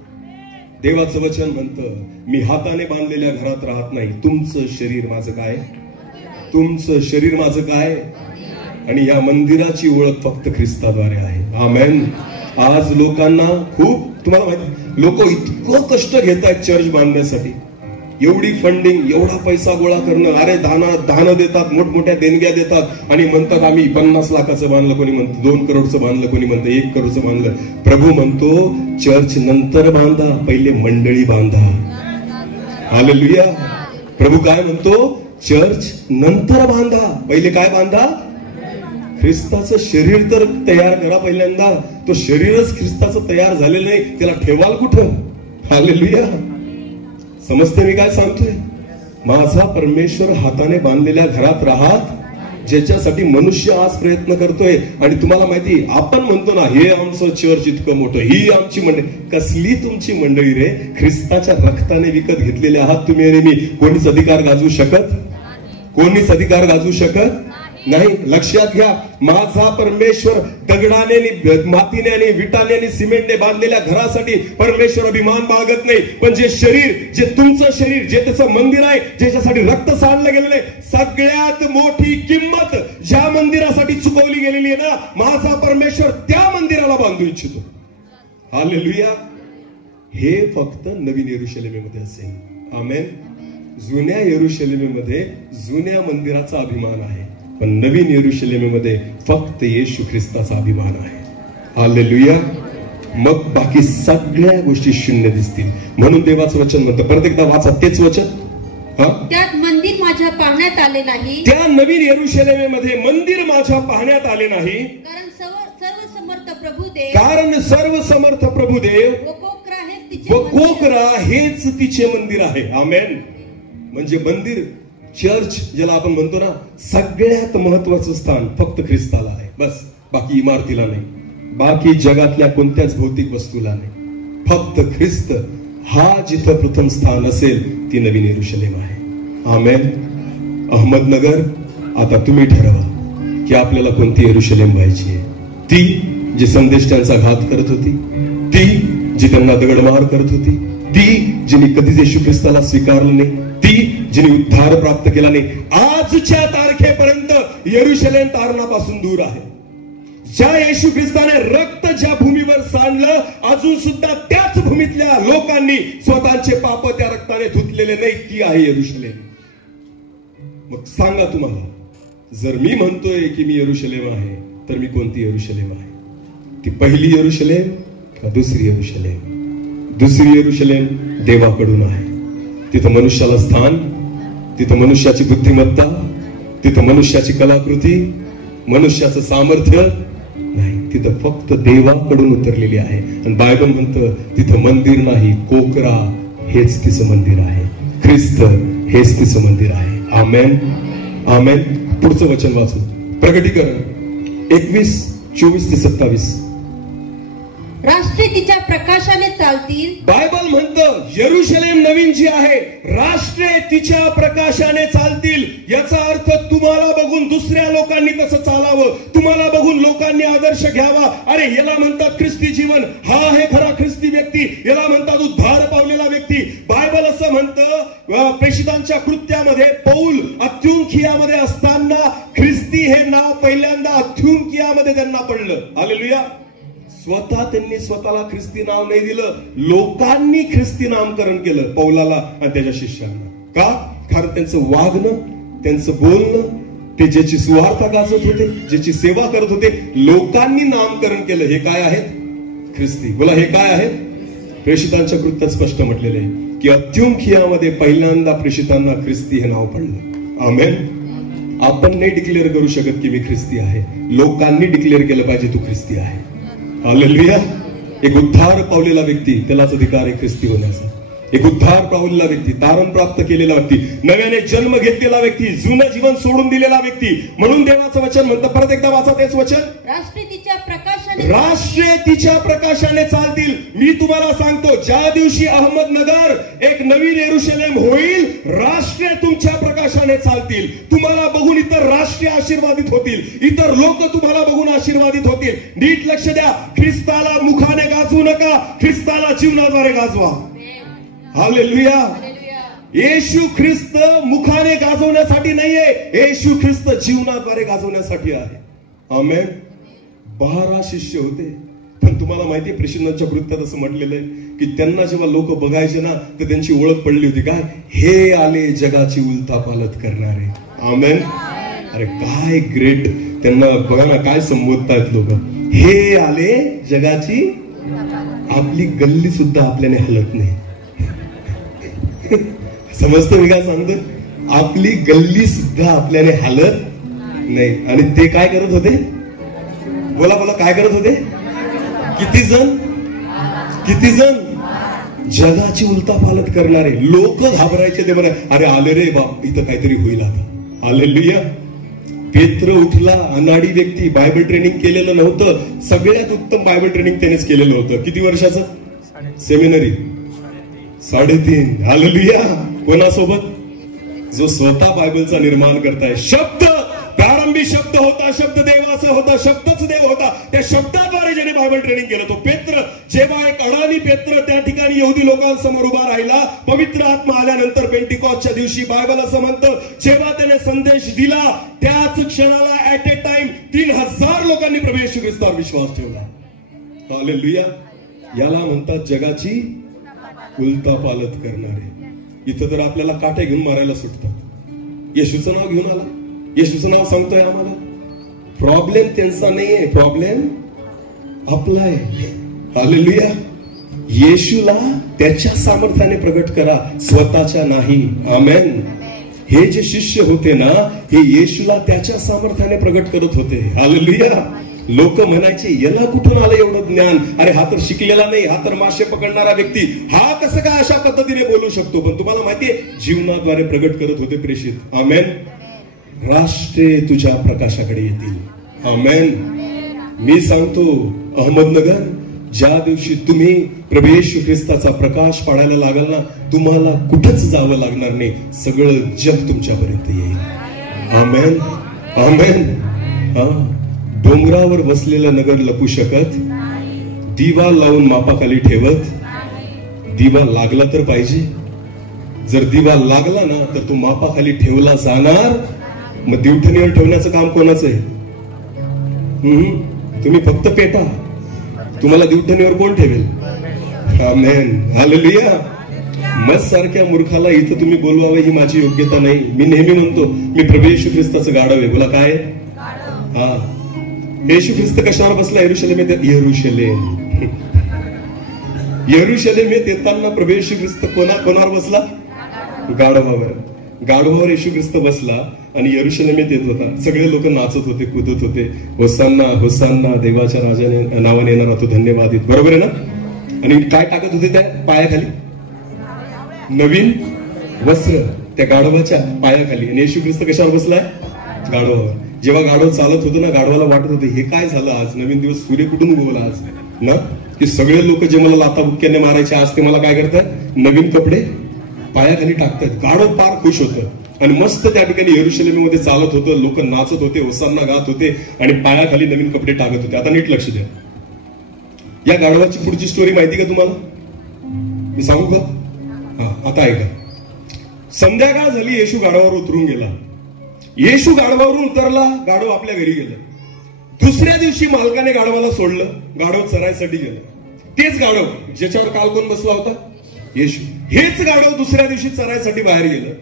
देवाचं वचन म्हणतं मी हाताने बांधलेल्या घरात राहत नाही. तुमचं शरीर माझं काय? तुमचं शरीर माझं काय? आणि या मंदिराची ओळख फक्त ख्रिस्ताद्वारे आहे. आमेन. आज लोकांना खूप, तुम्हाला माहिती, लोक इतकं कष्ट घेत आहेत चर्च बांधण्यासाठी. एवढी फंडिंग, एवढा पैसा गोळा करणं. अरे दान देतात, मोठमोठ्या देणग्या देतात आणि म्हणतात आम्ही 50 लाखाचं बांधलं. कोणी म्हणतं 2 करोडचं बांधलं. कोणी म्हणतं 1 करोडचं बांधलं. प्रभू म्हणतो चर्च नंतर बांधा, पहिले मंडळी बांधा. हालेलुया. प्रभू काय म्हणतो? चर्च नंतर बांधा, पहिले काय बांधा? ख्रिस्ताचं शरीर तर तयार करा पहिल्यांदा. तो शरीरच ख्रिस्ताचं तयार झालेलं नाही, त्याला ठेवाल कुठं? हालेलुया. समजते मी काय सांगतोय? माझा परमेश्वर हाताने बांधलेल्या घरात राहत, ज्याच्यासाठी मनुष्य आज प्रयत्न करतोय. आणि तुम्हाला माहिती, आपण म्हणतो ना हे आमचं चर्च इतकं मोठं, ही आमची मंडळी. कसली तुमची मंडळी रे? ख्रिस्ताच्या रक्ताने विकत घेतलेले आहात तुम्ही आणि मी. कोणीच अधिकार गाजवू शकत? कोणीच अधिकार गाजवू शकत नाही. लक्षात घ्या, माझा परमेश्वर दगडाने, मातीने आणि विटाने आणि सिमेंटने बांधलेल्या घरासाठी परमेश्वर अभिमान बाळगत नाही. पण जे शरीर, जे तुमचं शरीर, जे त्याचं मंदिर आहे, ज्याच्यासाठी रक्त सांडलं गेलेलं आहे, सगळ्यात मोठी किंमत ज्या मंदिरासाठी चुकवली गेलेली आहे ना, माझा परमेश्वर त्या मंदिराला बांधू इच्छितो. हालेलुया. हे फक्त नवीन येरुशलेमेमध्ये असेल. आमेन. जुन्या येरुशलेमेमध्ये जुन्या मंदिराचा अभिमान आहे, पण नवीन येरुशलेमेमध्ये फक्त येशू ख्रिस्ताचा अभिमान आहे. हालेलुया. मग बाकी सगळ्या गोष्टी शून्य दिसतील. म्हणून देवाचं वचन म्हणतं, परत एकदा वाचा तेच वचन. त्यात मंदिर माझ्या पाहण्यात आले नाही. त्या नवीन येरुशलेमेमध्ये मंदिर माझ्या पाहण्यात आले नाही. कारण सर्व समर्थ प्रभुदेव व कोकरा हेच तिचे मंदिर आहे. आमेन. म्हणजे मंदिर, चर्च ज्याला आपण म्हणतो ना, सगळ्यात महत्वाचं स्थान फक्त ख्रिस्ताला आहे. बस. बाकी इमारतीला नाही, बाकी जगातल्या कोणत्याच भौतिक वस्तूला नाही. फक्त ख्रिस्त हा जिथं प्रथम स्थान असेल ती नवीन येरुशलेम आहे. आमेन. अहमदनगर, आता तुम्ही ठरवा की आपल्याला कोणती येरुशलेम व्हायची आहे. ती जी संदेष्टांचा घात करत होती, ती जी त्यांना दगडमार करत होती, ती जिने कधीच येशू ख्रिस्ताला स्वीकारलं नाही, ती जिने उद्धार प्राप्त केला नाही. आजच्या तारखेपर्यंत येरुशलेम तारणापासून दूर आहे. ज्या येशू ख्रिस्ताने रक्त ज्या भूमीवर सांडलं, अजून सुद्धा त्याच भूमीतल्या लोकांनी स्वतःचे पाप त्या रक्ताने धुतलेले नाही, ती आहे येरुशलेम. मग सांगा तुम्हाला, जर मी म्हणतोय की मी येरुशलेम आहे, तर मी कोणती येरुशलेम आहे? ती पहिली येरुशलेम का दुसरी येरुशलेम? दुसरी येरुशलेम देवाकडून आहे. तिथं मनुष्याला स्थान, तिथं मनुष्याची बुद्धिमत्ता, तिथं मनुष्याची कलाकृती, मनुष्याचं सामर्थ्य नाही. तिथं फक्त देवाकडून उतरलेली आहे. आणि बायबल म्हणतं तिथं मंदिर नाही, कोकरा हेच तिचं मंदिर आहे, ख्रिस्त हेच तिचं मंदिर आहे. आमेन, आमेन. पुढचं वचन वाचू, प्रकटीकरण 21:24-27. राष्ट्रे तिच्या प्रकाशाने चालतील. बायबल म्हणतं यरूशलेम नवीन जी आहे, राष्ट्रे तिच्या प्रकाशाने चालतील. याचा अर्थ तुम्हाला बघून दुसऱ्या लोकांनी तसं चालावं, तुम्हाला बघून लोकांनी आदर्श घ्यावा. अरे याला म्हणतात ख्रिस्ती जीवन, हा आहे खरा ख्रिस्ती व्यक्ती, याला म्हणतात उद्धार पावलेला व्यक्ती. बायबल असं म्हणतं प्रेषितांच्या कृत्यामध्ये पौल अत्युंखियामध्ये असताना ख्रिस्ती हे नाव पहिल्यांदा अत्युंखियामध्ये त्यांना पडलं. हालेलुया. स्वतः त्यांनी स्वतःला ख्रिस्ती नाव नाही दिलं, लोकांनी ख्रिस्ती नामकरण केलं पौलाला आणि त्याच्या शिष्यांना. का? कारण त्यांचं वागणं, त्यांचं बोलणं, ते ज्याची सुवार्ता गाजत होते, ज्याची सेवा करत होते, लोकांनी नामकरण केलं. हे काय आहेत? ख्रिस्ती. बोला, हे काय आहेत? प्रेषितांच्या कृत्यात स्पष्ट म्हटलेले आहे की अत्युंखियामध्ये पहिल्यांदा प्रेषितांना ख्रिस्ती हे नाव पडलं. आमेन. आपण नाही डिक्लेअर करू शकत की मी ख्रिस्ती आहे, लोकांनी डिक्लेअर केलं पाहिजे तू ख्रिस्ती आहे. हालेलुया. एक उद्धार पावलेला व्यक्ती, त्यालाच अधिकार आहे ख्रिस्ती होण्याचा. एक उद्धार पावलेला व्यक्ती, तारण प्राप्त केलेला व्यक्ती, नव्याने जन्म घेतलेला व्यक्ती, जुनं जीवन सोडून दिलेला व्यक्ती. म्हणून देवाचं वचन म्हणतं, परत एकदा वाचा तेच वचन, राष्ट्रे तिच्या प्रकाशाने, राष्ट्रे तिच्या प्रकाशाने चालतील. मी तुम्हाला सांगतो, ज्या दिवशी अहमदनगर एक नवीन यरूशलेम होईल, राष्ट्रे तुमच्या प्रकाशाने चालतील. तुम्हाला बघून इतर राष्ट्रे आशीर्वादित होतील, इतर लोक तुम्हाला बघून आशीर्वादित होतील. नीट लक्ष द्या, ख्रिस्ताला मुखाने गाजवू नका, ख्रिस्ताला जीवनाद्वारे गाजवा. हालेलुया. येशू ख्रिस्त मुखाने गाजवण्यासाठी नाहीये, येशू ख्रिस्त जीवनाद्वारे गाजवण्यासाठी आहे. आमेन. 12 शिष्य होते, पण तुम्हाला माहितीये प्रेषितांच्या कृत्यात असं म्हटलेलं आहे की त्यांना जेव्हा लोक बघायचे ना, तर त्यांची ओळख पडली होती काय? हे आले जगाची उलथापालथ करणारे. आमेन. अरे काय ग्रेट, त्यांना बघा ना काय संबोधतायत लोक, हे आले जगाची. आपली गल्ली सुद्धा आपल्याने हलत नाही. समजतं मी काय सांगतो? आपली गल्ली सुद्धा आपल्याने हालत नाही. आणि ते काय करत होते? बोला बोला, काय करत होते? किती जण? किती जण? जगाची उलथापालथ करणारे लोक घाबरायचे. ते बरं, अरे आले रे बाप, इथं काहीतरी होईल आता. हालेलुया. पेत्र उठला, अनाडी व्यक्ती, बायबल ट्रेनिंग केलेलं नव्हतं. सगळ्यात उत्तम बायबल ट्रेनिंग त्यानेच केलेलं होतं. किती वर्षाचं? सेमिनरी 3.5. हालेलुया. कोणासोबत? जो स्वतः बायबलचा निर्माण करताय. शब्द, प्रारंभी शब्द होता, शब्द देवाचा होता, शब्दच देव होता. त्या शब्दाद्वारे ज्याने बायबल ट्रेनिंग केलं तो पेत्र. जेव्हा एक अडाणी पेत्र त्या ठिकाणी यहुदी लोकांसमोर उभा राहिला, पवित्र आत्मा आल्यानंतर पेंटिकॉस्टच्या दिवशी, बायबल असं म्हणतं, जेव्हा त्याने संदेश दिला त्याच क्षणाला ऍट ए टाइम 3000 लोकांनी प्रभू येशू ख्रिस्तावर विश्वास ठेवला. हालेलुया. याला म्हणतात जगाची उलथापालथ करणारे. इथं तर आपल्याला काटे घेऊन मारायला सुटतात. येशूचं नाव घेऊन आला, येशूचं नाव सांगतोय आम्हाला. प्रॉब्लेम त्यांचा नाहीये, प्रॉब्लेम आपला आहे. हालेलुया. येशूला त्याच्या सामर्थ्याने प्रगट करा, स्वतःच्या नाही. आमेन. हे जे शिष्य होते ना, हे येशूला त्याच्या सामर्थ्याने प्रगट करत होते. हालेलुया. लोक म्हणायचे याला कुठून आलं एवढं ज्ञान? अरे हा तर शिकलेला नाही, हा तर मासे पकडणारा व्यक्ती, हा कसं काय अशा पद्धतीने बोलू शकतो? पण तुम्हाला माहितीये, जीवनाद्वारे प्रगट करत होते प्रेषित. आमेन. राष्ट्रे तुझ्या प्रकाशाकडे येतील. आमेन. मी सांगतो, अहमदनगर, ज्या दिवशी तुम्ही प्रभू येशू ख्रिस्ताचा प्रकाश पाडायला लागाल ना, तुम्हाला कुठंच जावं लागणार नाही, सगळं जग तुमच्यापर्यंत येईल. आमेन. आमेन. हा, डोंगरावर बसलेलं नगर लपू शकत, दिवा लावून मापाखाली ठेवत. दिवा लागला तर पाहिजे. जर दिवा लागला ना तर तो मापाखाली ठेवला जाणार. मग दिवठणीवर ठेवण्याचं काम कोणाचं आहे? तुम्ही फक्त पेटा, तुम्हाला दिवठणीवर कोण ठेवेल? आमेन. हालेलुया. मग सारख्या मूर्खाला इथं तुम्ही बोलवावं ही माझी योग्यता नाही. मी नेहमी म्हणतो, मी प्रभू येशू ख्रिस्ताचं गाढव आहे. बोला काय? हा, येशू ख्रिस्त कशावर बसला? यरूशलेम येत. यरूशलेम येत येताना प्रभू येशू ख्रिस्त कोणावर बसला? गाढवावर. गाढवावर येशू ख्रिस्त बसला आणि यरुशलेमेत येत होता. सगळे लोक नाचत होते, कुदत होते, होसान्ना होसान्ना, देवाच्या राजाने नावाने येणारा तो धन्यवादित. बरोबर आहे ना? आणि काय टाकत होते त्या पायाखाली? नवीन वस्त्र त्या गाढवाच्या पायाखाली. आणि येशू ख्रिस्त कशावर बसलाय? गाढवावर. जेव्हा गाढव चालत होतं ना, गाढवाला वाटत होते हे काय झालं आज, नवीन दिवस, सूर्य कुठून उगवला आज ना, की सगळे लोक जे मला लाताबुक्क्याने मारायचे आज ते मला काय करतात, नवीन कपडे पायाखाली टाकतात. गाढव फार खुश होतं आणि मस्त त्या ठिकाणी यरुशलेममध्ये चालत होतं, लोक नाचत होते, होसान्ना गात होते आणि पायाखाली नवीन कपडे टाकत होते. आता नीट लक्ष द्या, या गाढवाची पुढची स्टोरी माहिती का तुम्हाला? मी सांगू का? हा, आता ऐका. संध्याकाळ झाली, येशू गाढवावर उतरून गेला. येशू गाढवावरून उतरला, गाढव आपल्या घरी गेलं. दुसऱ्या दिवशी मालकाने गाढवाला सोडलं, गाढव चरायसाठी गेलं. तेच गाढव ज्याच्यावर काल कोण बसला होता? येशू. हेच गाढव दुसऱ्या दिवशी चरायसाठी बाहेर गेलं.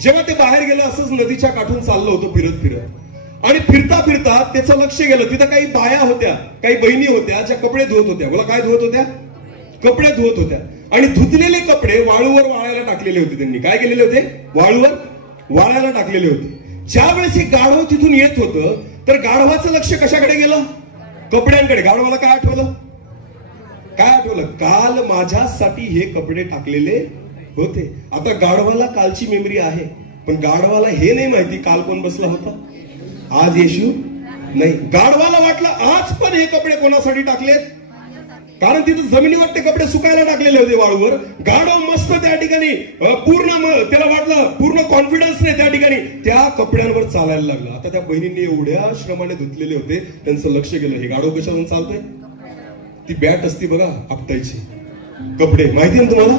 जेव्हा ते बाहेर गेलं, असंच नदीच्या काठून चाललं होतं फिरत फिरत, आणि फिरता फिरता त्याचं लक्ष गेलं, तिथं काही बाया होत्या, काही बहिणी होत्या ज्या कपडे धुवत होत्या. मला काय धुवत होत्या? कपडे धुवत होत्या. आणि धुतलेले कपडे वाळूवर वाळायला टाकलेले होते. त्यांनी काय केलेले होते? वाळूवर वाळायला टाकलेले होते. ज्या वेळेस हे गाढव तिथून येत होतं, तर गाढवाचं लक्ष कशाकडे गेलं? कपड्यांकडे. गाढवाला काय आठवलं? काय आठवलं? काल माझ्यासाठी हे कपडे टाकलेले होते. आता गाढवाला कालची मेमरी आहे, पण गाढवाला हे नाही माहिती काल कोण बसला होता, आज येशू नाही. गाढवाला वाटलं आज पण हे कपडे कोणासाठी टाकलेत, कारण तिथं जमिनीवर ते कपडे सुकायला टाकलेले होते वाळूवर. गाढव मस्त त्या ठिकाणी पूर्ण, त्याला वाटलं पूर्ण कॉन्फिडन्स नाही त्या ठिकाणी, त्या कपड्यांवर चालायला लागला. आता त्या बहिणींनी एवढ्या श्रमाने धुतलेले होते, त्यांचं लक्ष गेलं हे गाढव कशावरून चालतंय. ती बॅट असती बघा आपटायची कपडे, माहिती ना तुम्हाला?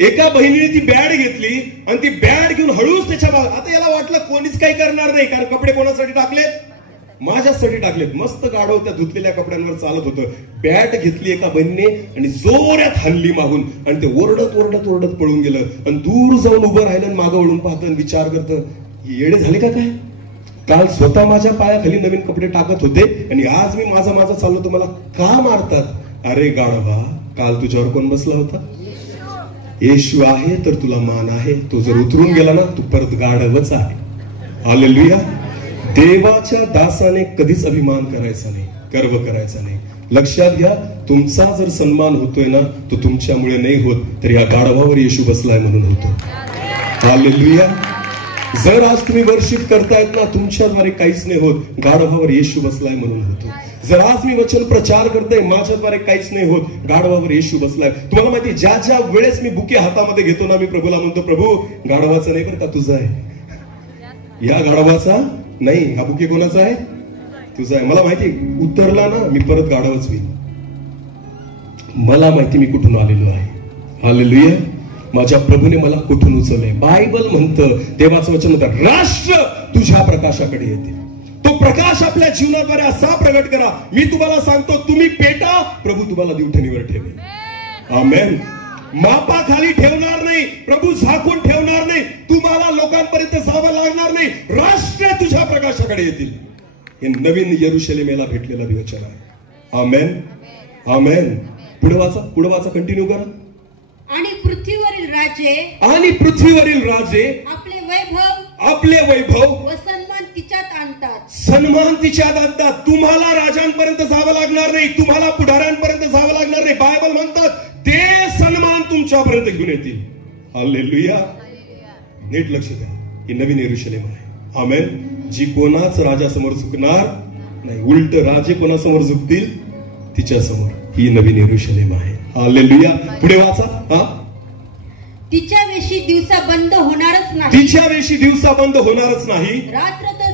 एका बहिणीने ती बॅट घेतली आणि ती बॅट घेऊन हळूच त्याच्या भाग. आता याला वाटलं कोणीच काही करणार नाही, कारण कपडे कोणासाठी टाकलेत? माझ्यासाठी टाकलेत. मस्त गाढव त्या धुतलेल्या कपड्यांवर चालत होतं. बॅट घेतली एका बहिणीने आणि जोरात हल्ली मागून, आणि ते ओरडत ओरडत ओरडत पळून गेलं. आणि दूर जाऊन उभं राहिलं आणि मागं वळून पाहतं आणि विचार करतं, येडे झाले का काय? काल स्वतः माझ्या पायाखाली नवीन कपडे टाकत होते आणि आज मी माझा माझा चाललो, तुम्हाला का मारतात? अरे गाढवा, काल तुझ्यावर कोण बसला होता? येशू आहे तर तुला मान आहे. तो जर उतरून गेला ना, तू परत गाढवच आहे. हालेलुया. देवाच्या दासाने कधीच अभिमान करायचा नाही, गर्व करायचा नाही. लक्षात घ्या, तुमचा जर सन्मान होतोय ना, तो तुमच्यामुळे नाही होत, तर या गाढवावर येशू बसलाय म्हणून होतो. हालेलुया. जर आज तुम्ही वर्शिप करतायत ना, तुमच्याद्वारे काहीच नाही होत, गाढवावर येशू बसलाय म्हणून होतो. जर आज मी वचन प्रचार करतोय, माझ्याद्वारे काहीच नाही होत, गाढवावर येशू बसलाय. तुम्हाला माहिती, ज्या ज्या वेळेस मी बुके हातामध्ये घेतो ना, मी प्रभूला म्हणतो, प्रभू गाढवाचा नाही बरं का, तुझा आहे. या गाढवाचा नाही, हा बुके कोणाचा आहे? तुझा आहे. मला माहिती, उतरला ना मी परत गाढवच होईल. मला माहिती मी कुठून आलेलो आहे. हालेलुया. माझ्या प्रभूने मला कुठून उचललंय. बायबल म्हणतं, देवाचं वचन म्हणतं, राष्ट्र तुझ्या प्रकाशाकडे येते. तो प्रकाश आपल्या जीवनाद्वारे असा प्रगट करा. मी तुम्हाला सांगतो, तुम्ही पेटा, प्रभू तुम्हाला दिवठणीवर ठेवेल. आमेन. मापाखाली ठेवणार नाही, प्रभू झाकून ठेवणार नाही, तुम्हाला लोकांपर्यंत जावं लागणार नाही. राष्ट्र तुझ्या प्रकाशाकडे येतील. हे नवीन यरुशलेमेला भेटलेलं वचन आहे. आमेन. आमेन. पुढे वाचा, कंटिन्यू करा. आणि पृथ्वीवरील राजे आपले वैभव व सन्मान तिच्यात आणतात. तुम्हाला राजांपर्यंत जावं लागणार नाही, तुम्हाला पुढाऱ्यांपर्यंत जावं लागणार नाही. बायबल म्हणतात, ते सन्मान तुमच्यापर्यंत घेऊन येतील. हालेलुया. नीट लक्ष द्या, ही नवीन यरुशलेम आहे. आमेन. जी कोणाच राजासमोर झुकणार नाही, उलट राजे कोणासमोर झुकतील? तिच्या समोर. ही नवीन यरुशलेम आहे. हालेलुया. पुढे वाचा. तिच्या वेशी दिवसा बंद होणारच नाही. रात्र तर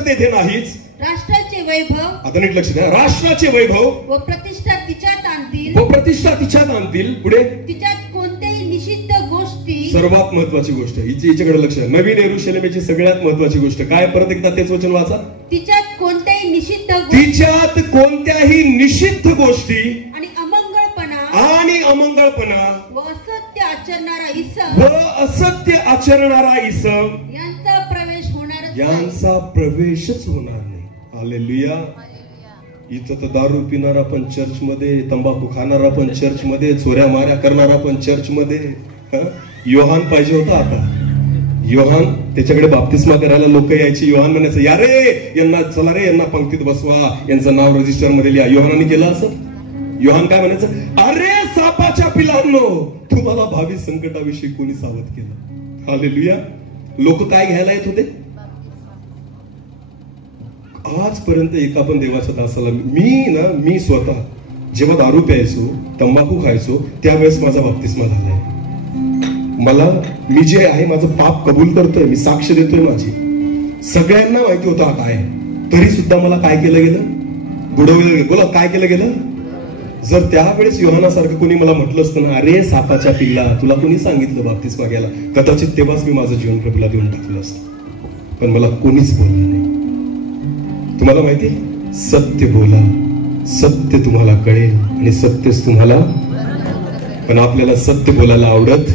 तेथे नाहीच. राष्ट्राचे वैभव, आता नीट लक्ष द्या, राष्ट्राचे वैभव व प्रतिष्ठा तिच्यात आणतील. पुढे तिच्यात कोणत्याही निषिद्ध गोष्टी. सर्वात महत्वाची गोष्ट हिच्याकडे लक्ष. नवीन यरुशलेमेची सगळ्यात महत्वाची गोष्ट काय? परत एकदा तेच वचन वाचा. तिच्यात कोणत्याही निषिद्ध गोष्टी आणि अमंगळपणा व असत्य आचरणारा इसम यांचा प्रवेशच होणार नाही. हालेलुया. इथं तर दारू पिणारा पण चर्च मध्ये, तंबाखू खाणारा पण चर्च मध्ये, चोऱ्या माऱ्या करणारा पण चर्च मध्ये. योहान पाहिजे होता आता. योहान त्याच्याकडे बाप्तिस्मा करायला लोक यायची. योहान म्हणायचं, या रे यांना, चला रे यांना पंक्तीत बसवा, यांचं नाव रजिस्टर मध्ये लिहा. योहानाने केलं असं? योहान काय म्हणायचं? अरे सापाच्या पिलांनो, तुम्हाला भावी संकटाविषयी कोणी सावध केलं? हालेलुया. लोक काय घ्यायला येत होते? आजपर्यंत एका पण देवाच्या दासाला मी स्वतः जेव्हा दारू प्यायचो, तंबाखू खायचो, त्यावेळेस माझा बाप्तिस्मा झालाय. मी जे आहे माझं पाप कबूल करतोय, मी साक्ष देतोय माझी. सगळ्यांना माहिती होतं हा काय, तरी सुद्धा मला काय केलं गेलं? बुडवलं गेलं. बोला, काय केलं गेलं? जर त्यावेळेस योहानासारखं कोणी मला म्हटलं असतं ना, अरे सापाच्या पिल्ला, तुला कोणी सांगितलं बाप्तिस्मा घ्यायला, कदाचित तेव्हाच मी माझं जीवन प्रभूला देऊन टाकलं असतं. पण मला कोणीच बोललं नाही. तुम्हाला माहिती, सत्य बोला, सत्य तुम्हाला कळेल आणि सत्यच तुम्हाला. पण आपल्याला सत्य बोलायला आवडत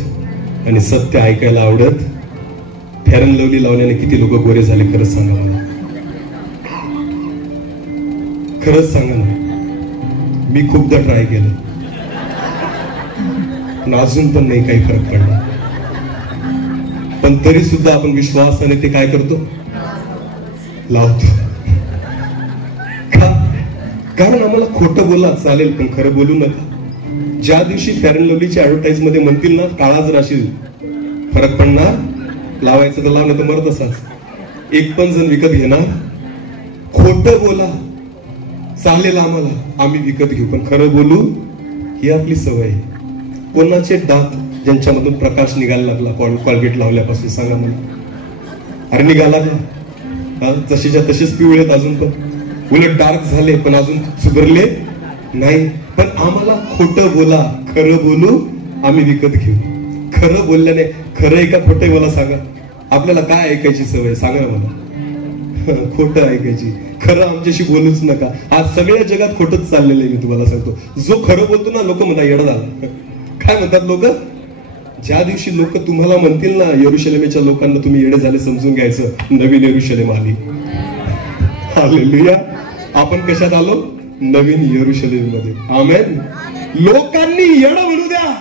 आणि सत्य ऐकायला आवडत. फेअर अँड लवली लावल्याने किती लोक गोरे झाले? खरंच सांगा मला, खरंच सांगा ना. मी खूपदा ट्राय केलं, पण अजून पण नाही काही फरक पडला. पण तरी सुद्धा आपण विश्वासाने ते काय करतो? लावतो. कारण आम्हाला खोटं बोला चालेल, पण खरं बोलू नका. ज्या दिवशी फेअर अँड लवलीच्या ऍडव्हर्टाईज मध्ये म्हणतील ना, काळा जर असेल फरक पडणार, लावायचं तर लावणं तर मरत असाच. एक पण जण विकत घेणार? खोटं बोला चालेल आम्हाला, आम्ही विकत घेऊ, पण खरं बोलू ही आपली सवय. कोणाचे दात ज्यांच्यामधून प्रकाश निघायला लागला कॉलगेट लावल्यापासून? सांगा मला. अरे निघाला का? तशीच्या तसेच पिवळेत अजून, पण उलट डार्क झाले, पण अजून सुधारले नाही. पण आम्हाला खोटं बोला, खरं बोलू, आम्ही विकत घेऊ. खरं बोलल्याने खरं आहे का खोटं आहे मला सांगा? आपल्याला काय ऐकायची सवय? सांगा ना मला. खोटं ऐकायची. खरं आमच्याशी बोलूच नका. आज सगळ्या जगात खोटंच चाललेलं आहे. मी तुम्हाला सांगतो, जो खरं बोलतो ना, लोक म्हणतात येडा झाला. काय म्हणतात लोक? ज्या दिवशी लोक तुम्हाला म्हणतील ना, यरुशलेमेच्या लोकांना तुम्ही येडे झाले समजून घ्यायचं, नवीन यरुशलेम आली. हालेलुया. आपण कशात आलो? नवीन यरुशलेम मध्ये. आमेन. लोकांनी येडं म्हणू द्या,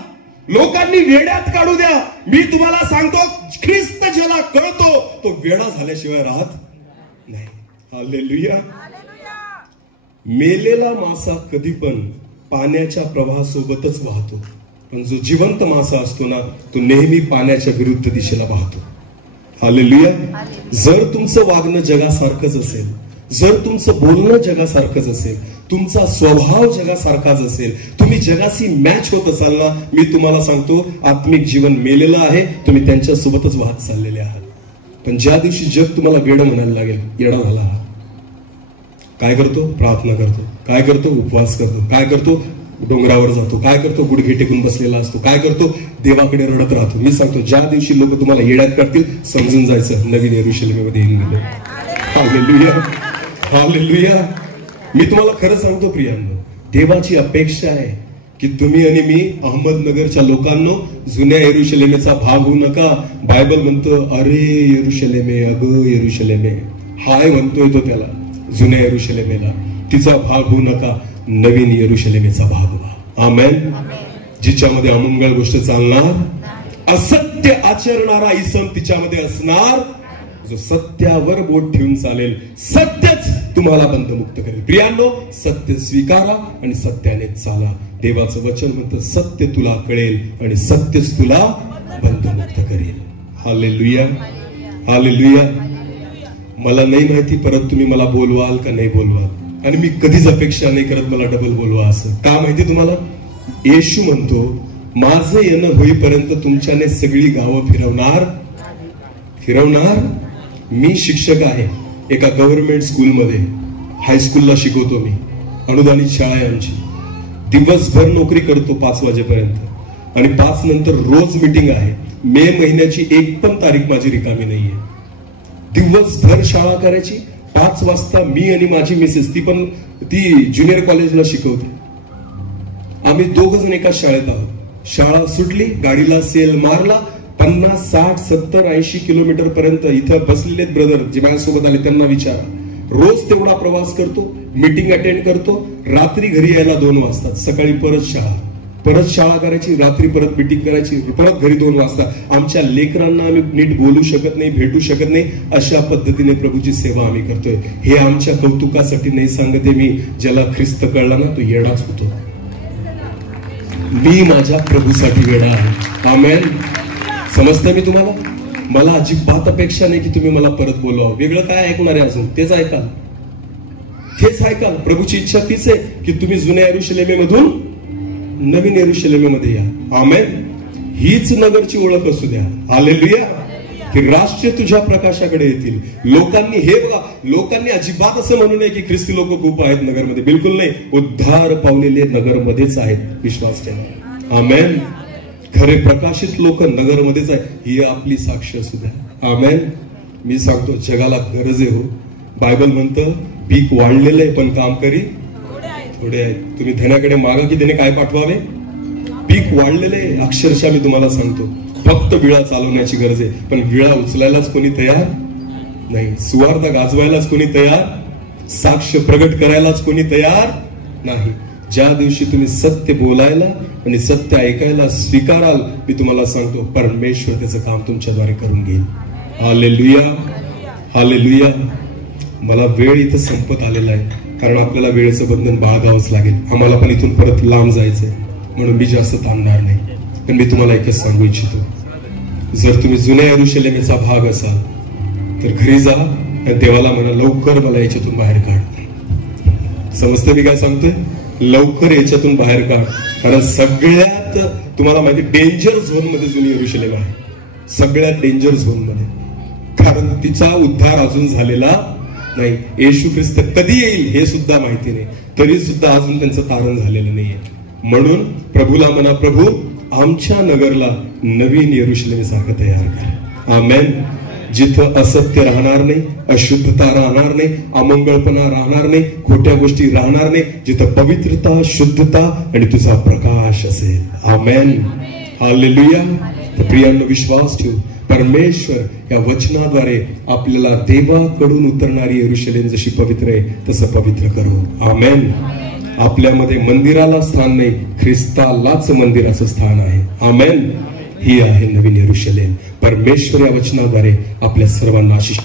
लोकांनी वेड्यात काढू द्या, मी तुम्हाला सांगतो, ख्रिस्त ज्याला कळतो तो वेडा झाल्याशिवाय राहत नाही. हालेलुया. मेलेला मासा कधी पण पाण्याच्या प्रवाहासोबतच वाहतो, पण जो जिवंत मासा असतो ना, तो नेहमी पाण्याच्या विरुद्ध दिशेला वाहतो. हालेलुया. जर तुमचं वागणं जगासारखंच असेल, जर तुमचं बोलणं जगासारखंच असेल, तुमचा स्वभाव जगासारखाच असेल, तुम्ही जगाशी मॅच होत असाल ना, मी तुम्हाला सांगतो, आत्मिक जीवन मेलेलं आहे, तुम्ही त्यांच्या सोबतच वाहत चाललेले आहात. पण ज्या दिवशी जग तुम्हाला वेडं म्हणायला लागेल, येडा झाला, काय करतो? प्रार्थना करतो. काय करतो? उपवास करतो. काय करतो? डोंगरावर जातो. काय करतो? गुडघे टेकून बसलेला असतो. काय करतो? देवाकडे रडत राहतो. मी सांगतो, ज्या दिवशी लोक तुम्हाला येड्यात करतील, समजून जायचं नवीन यरुशलेममध्ये येऊन गेलो. हालेलुया. हालेलुया. मी तुम्हाला खरं सांगतो प्रियांनो, देवाची अपेक्षा आहे की तुम्ही आणि मी अहमदनगरच्या लोकांनो जुन्या यरुशलेमेचा भाग होऊ नका. बायबल म्हणतो, अरे यरुशलेमे, अगं यरुशलेमे, हाय म्हणतोय तो त्याला, जुन्या यरुशलेमेला. तिचा भाग होऊ नका, नवीन यरुशलेमेचा भाग व्हा. आमेन. जिच्यामध्ये अमंगळ गोष्ट चालणार, असत्य आचरणारा इसम तिच्यामध्ये असणार, जो सत्यावर बोट ठेवून चालेल, सत्यच तुम्हाला बंधमुक्त करेल. प्रियांनो, सत्य स्वीकारा आणि सत्याने चाला. देवाचं वचन म्हणतं, सत्य तुला कळेल आणि सत्यच तुला बंधमुक्त करेल. हालेलुया. हालेलुया. मला नाही माहिती परत तुम्ही मला बोलवाल का नाही बोलवाल, आणि मी कधीच अपेक्षा नाही करत मला डबल बोलवा असं. का माहिती तुम्हाला? येशू म्हणतो, माझं येणं होईपर्यंत तुमच्याने सगळी गावं फिरवणार. मी शिक्षक आहे एका गव्हर्नमेंट स्कूलमध्ये, हायस्कूलला शिकवतो मी. अनुदानित शाळा आहे आमची. दिवसभर नोकरी करतो 5 वाजेपर्यंत, आणि 5 नंतर रोज मीटिंग आहे. मे महिन्याची 1 पण तारीख माझी रिकामी नाहीये. दिवसभर शाळा करायची. 5 वाजता मी आणि माझी मिसेस, ती ज्युनियर कॉलेजला शिकवते, आम्ही 2 जण एकाच शाळेत आहोत. शाळा सुटली, गाडीला सेल मारला, 50, 60, 70, 80 किलोमीटर पर्यंत. इथं बसलेले ब्रदर जे माझ्यासोबत आले त्यांना विचारा. रोज तेवढा प्रवास करतो, मीटिंग अटेंड करतो, रात्री घरी यायला 2 वाजतात, सकाळी परत शाळा. परत शाळा करायची, रात्री परत मीटिंग करायची, परत घरी 2 वाजता. आमच्या लेकरांना आम्ही नीट बोलू शकत नाही, भेटू शकत नाही. अशा पद्धतीने प्रभूची सेवा आम्ही करतोय. हे आमच्या कौतुकासाठी नाही सांगते मी. ज्याला ख्रिस्त कळला ना तो येडाच होतो. मी माझ्या प्रभूसाठी वेडा आहे. आमेन. समजतंय मी तुम्हाला? मला अजिबात अपेक्षा नाही की तुम्ही मला परत बोलावं. वेगळं काय ऐकणार आहे अजून? तेच ऐकाल, तेच ऐकाल. प्रभूची इच्छा तीच आहे की तुम्ही जुन्या यरूशलेमेमधून नवीन यरूशलेमेमध्ये या. आमेन. हीच नगरची ओळख असू द्या. हालेलुया. की राष्ट्र तुझ्या प्रकाशाकडे येतील. लोकांनी, हे बघा, लोकांनी अजिबात असं म्हणू नये की ख्रिस्ती लोक खूप आहेत नगरमध्ये. बिलकुल नाही. उद्धार पावलेले नगरमध्येच आहेत. विश्वास ठेवा. आमेन. खरे प्रकाशित लोक नगरमध्येच आहे. ही आपली साक्ष असू द्या. आमेन. मी सांगतो जगाला गरज आहे हो. बायबल म्हणतं पीक वाढलेलं आहे पण कामकरी थोडे आहेत. तुम्ही धन्याकडे मागा की त्याने काय पाठवावे? पीक वाढलेलं आहे. अक्षरशः मी तुम्हाला सांगतो फक्त विळा चालवण्याची गरज आहे. पण विळा उचलायलाच कोणी तयार नाही. सुवार्ता गाजवायलाच कोणी तयार, साक्ष प्रगट करायलाच कोणी तयार नाही. ज्या दिवशी तुम्ही सत्य बोलायला आणि सत्य ऐकायला स्वीकाराल, मी तुम्हाला सांगतो परमेश्वर त्याचं काम तुमच्याद्वारे करून घेईल. हालेलुया. हालेलुया. मला वेळ इथं संपत आलेला आहे कारण आपल्याला वेळेचं बंधन बाळगावंच लागेल. आम्हाला पण इथून परत लांब जायचंय म्हणून मी जास्त थांबणार नाही. पण मी तुम्हाला एकच सांगू इच्छितो, जर तुम्ही जुन्या यरूशलेमेचा भाग असाल तर घरी जा आणि देवाला म्हणा लवकर मला याच्यातून बाहेर काढ. समजतं मी काय सांगतोय? लवकर याच्यातून बाहेर काढ. कारण सगळ्यात तुम्हाला माहिती डेंजर झोन मध्ये जुनी यरूशलेम आहे. सगळ्यात डेंजर झोन मध्ये. कारण तिचा उद्धार अजून झालेला नाही. येशू ख्रिस्त कधी येईल हे सुद्धा माहिती नाही. तरी सुद्धा अजून त्यांचं तारण झालेलं नाहीये. म्हणून प्रभूला म्हणा, प्रभू आमच्या नगरला नवीन यरूशलेम सारखं तयार कर. आमेन. जिथं असत्य राहणार नाही, अशुद्धता राहणार नाही, अमंगळपणा राहणार नाही, खोट्या गोष्टी राहणार नाही. जिथं पवित्रता, शुद्धता आणि तुझा प्रकाश असेल. आमेन. हालेलुया. तर प्रियांनो विश्वास ठेवू, परमेश्वर या वचनाद्वारे आपल्याला देवाकडून उतरणारी यरूशलेम जशी पवित्र आहे तसं पवित्र करू. आमेन. आपल्यामध्ये मंदिराला स्थान नाही, ख्रिस्तालाच मंदिराचं स्थान आहे. आमेन. ही आहे नवीन यरूशलेम. परमेश्वर या वचनाद्वारे आपल्या सर्वांना आशीष.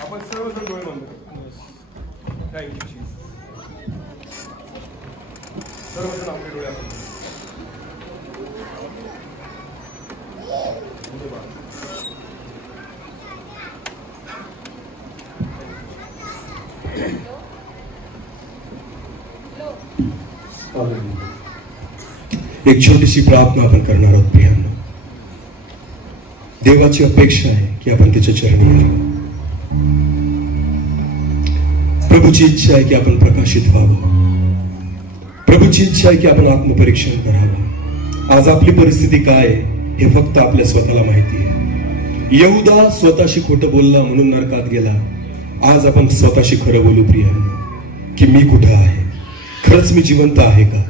आपण सर्वजण डोळे बंद करू. Thank you Jesus. सर्वजण आपले डोळे आपण एक छोटीशी प्रार्थना आपण करणार आहोत. प्रियांनो, देवाची अपेक्षा आहे की आपण त्याच्या चरणी यावं. प्रभूची इच्छा आहे की आपण प्रकाशित व्हावं. प्रभूची इच्छा आहे की आपण आत्मपरीक्षण करावं. आज आपली परिस्थिती काय आहे हे फक्त आपल्या स्वतःला माहिती आहे. यहूदा स्वतःशी खोटं बोलला म्हणून नरकात गेला. आज आपण स्वतःशी खरं बोलू प्रियांनो की मी कुठं आहे, खरंच मी जिवंत आहे का,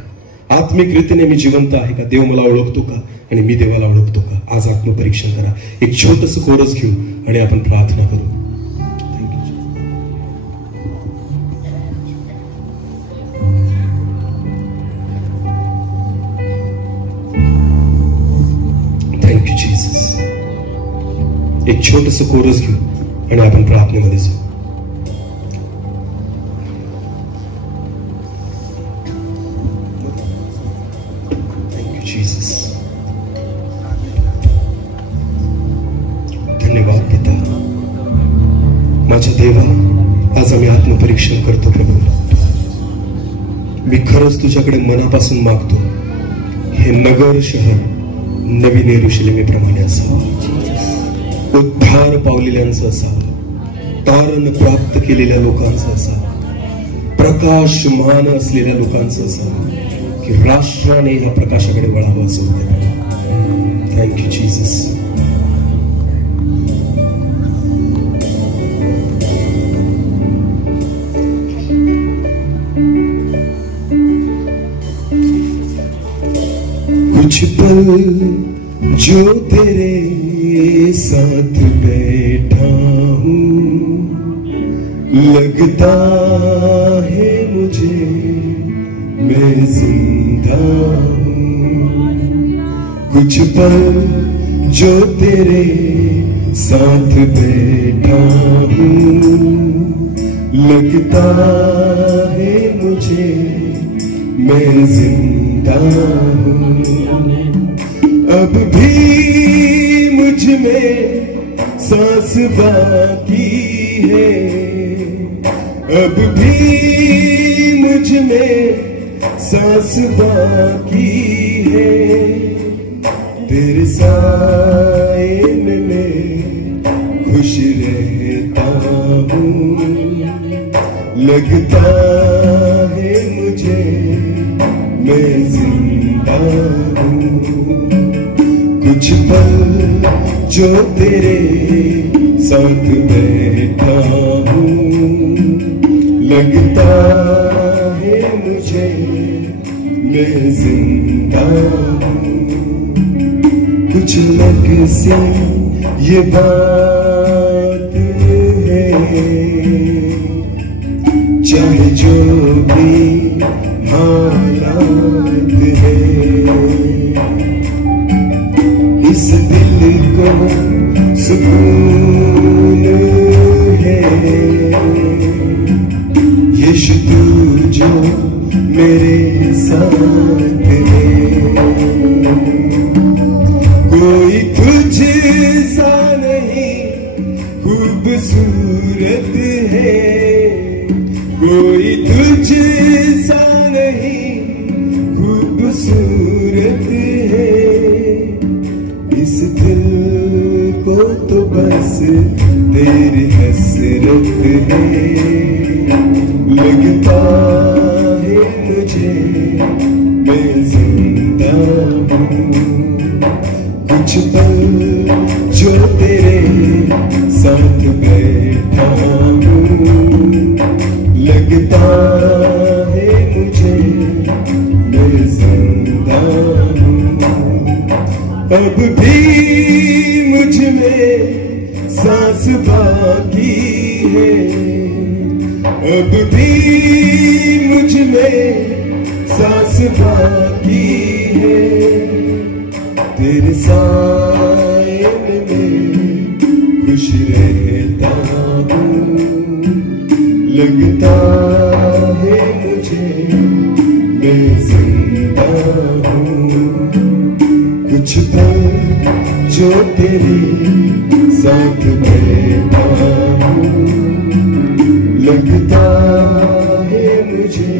आत्मिक रीतीने मी जिवंत आहे का, देव मला ओळखतो का आणि मी देवाला ओळखतो का. आज आत्मपरीक्षण करा. एक छोटंसं कोरस घेऊ आणि आपण प्रार्थना करू. Thank you Jesus. एक छोटंसं कोरस घेऊ आणि आपण प्रार्थनेमध्ये जाऊ. धन्यवाद पिता. माझ्या देवा, आज आम्ही आत्मपरीक्षण करतो प्रभू. मी खरंच तुझ्याकडे मनापासून मागतो हे नगर शहर नवीन यरूशलेमेप्रमाणे असावं, उद्धार पावलेल्यांचं असावं, तारण प्राप्त केलेल्या लोकांचं असावं, प्रकाशमान असलेल्या लोकांचं असावं की राष्ट्राने ह्या प्रकाशाकडे वळावं असं होतं. Thank you Jesus. कुछ पल जो तेरे साथ बैठा हूँ, लगता है मुझे मैं जिंदा हूँ, कुछ पल जो तेरे साथ बैठा हूँ। लगता है मुझे मैं जिंदा हूँ, अब भी मुझ में सांस बाकी है, अब भी मुझ में सांस बाकी है। तेरे साए में मैं खुश रहता हूँ, लगता है मुझे मैं जिंदा हूँ। कुछ पल जो तेरे साथ बैठा हूँ, लगता है मुझे मैं जिंदा हूँ। कुछ लग से ये बात है, चाहे जो भी हालात है, इस दिल को सुकून है। यीशु तू जो मेरे साथ है, कोई तुझसा नहीं खूबसूरत है, कोई तुझसा नहीं खूबसूरत है। इस दिल को तो बस तेरी हसरत है, लगता है मुझे मैं जिंदा हूँ। कुछ पल जो तेरे साथ बैठा हूँ, लगता है मुझे मैं जिंदा हूँ। अब भी मुझ में सांस बाकी है, अब भी मुझ में सांस बाकी है। तेरे साए में मैं खुश रहता हूँ, लगता है मुझे मैं जिंदा हूँ। कुछ पल जो तेरे साथ बैठा हूँ, लगता है मुझे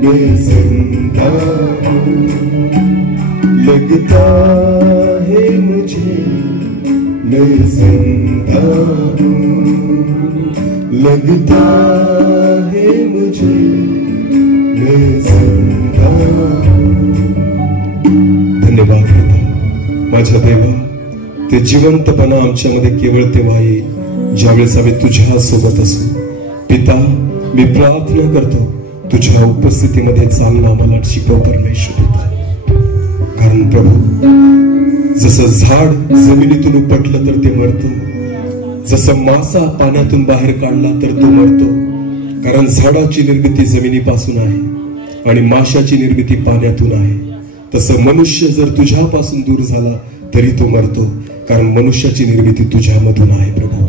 मैं जिंदा हूँ, लगता है मुझे मैं जिंदा हूँ, लगता है मुझे मैं जिंदा हूँ। धन्यवाद पिता, माझ्या देवा, ते जिवंतपणा आमच्यामध्ये केवळ तेव्हा येईल ज्यावेळेस आम्ही तुझ्या सोबत असू। पिता, मी प्रार्थना करतो तुझ्या उपस्थितीमध्ये चालणं आम्हाला शिकव परमेश्वर पिता। कारण प्रभू, जसं झाड जमिनीतून उपटलं तर ते मरतं, जसं मासा पाण्यातून बाहेर काढला तर तो मरतो, कारण झाडाची निर्मिती जमिनीपासून आहे आणि माशाची निर्मिती पाण्यातून आहे। तसं मनुष्य जर तुझ्यापासून दूर झाला तरी तो मरतो, कारण मनुष्याची निर्मिती तुझ्यामधून आहे। प्रभू,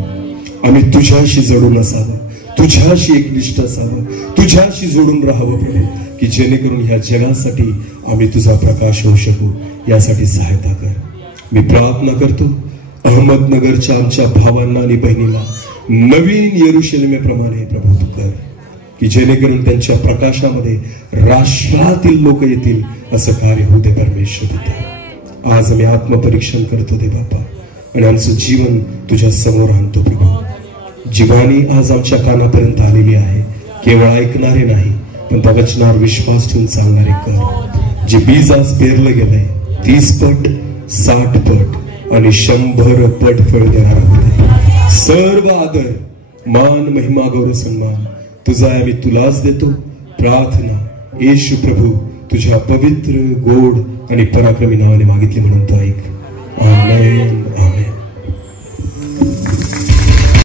आम्ही तुझ्याशी जडून असावं, तुझ्याशी एकनिष्ठ असावं, तुझ्याशी जोडून राहावं प्रभू, की जेणेकरून ह्या जगासाठी आम्ही तुझा प्रकाश होऊ शकू। यासाठी सहायता कर। मी प्रार्थना करतो अहमदनगरच्या आमच्या भावांना आणि बहिणीला नवीन यरूशलेमेप्रमाणे प्रभू तू कर, की जेणेकरून त्यांच्या प्रकाशामध्ये राष्ट्रातील लोक येतील असं कार्य होऊ दे परमेश्वर पिता। आज आम्ही आत्मपरीक्षण करतो दे बापा, आणि आमचं जीवन तुझ्या समोर आणतो प्रभू। जीवानी आज आमच्या कानापर्यंत आलेली आहे, केवळ ऐकणारे नाही पण त्या वचनावर विश्वास ठेवून चालणारे कर। जे बीज आज पेरलं गेलंय 30 पट 60 पट आणि 100 पट फळ देणार होते। सर्व आदर मान महिमा गौरव सन्मान तुझा आम्ही तुलाच देतो। प्रार्थना येशू प्रभू तुझ्या पवित्र गोड आणि पराक्रमी नावाने मागितली म्हणून तो ऐक। आमेन।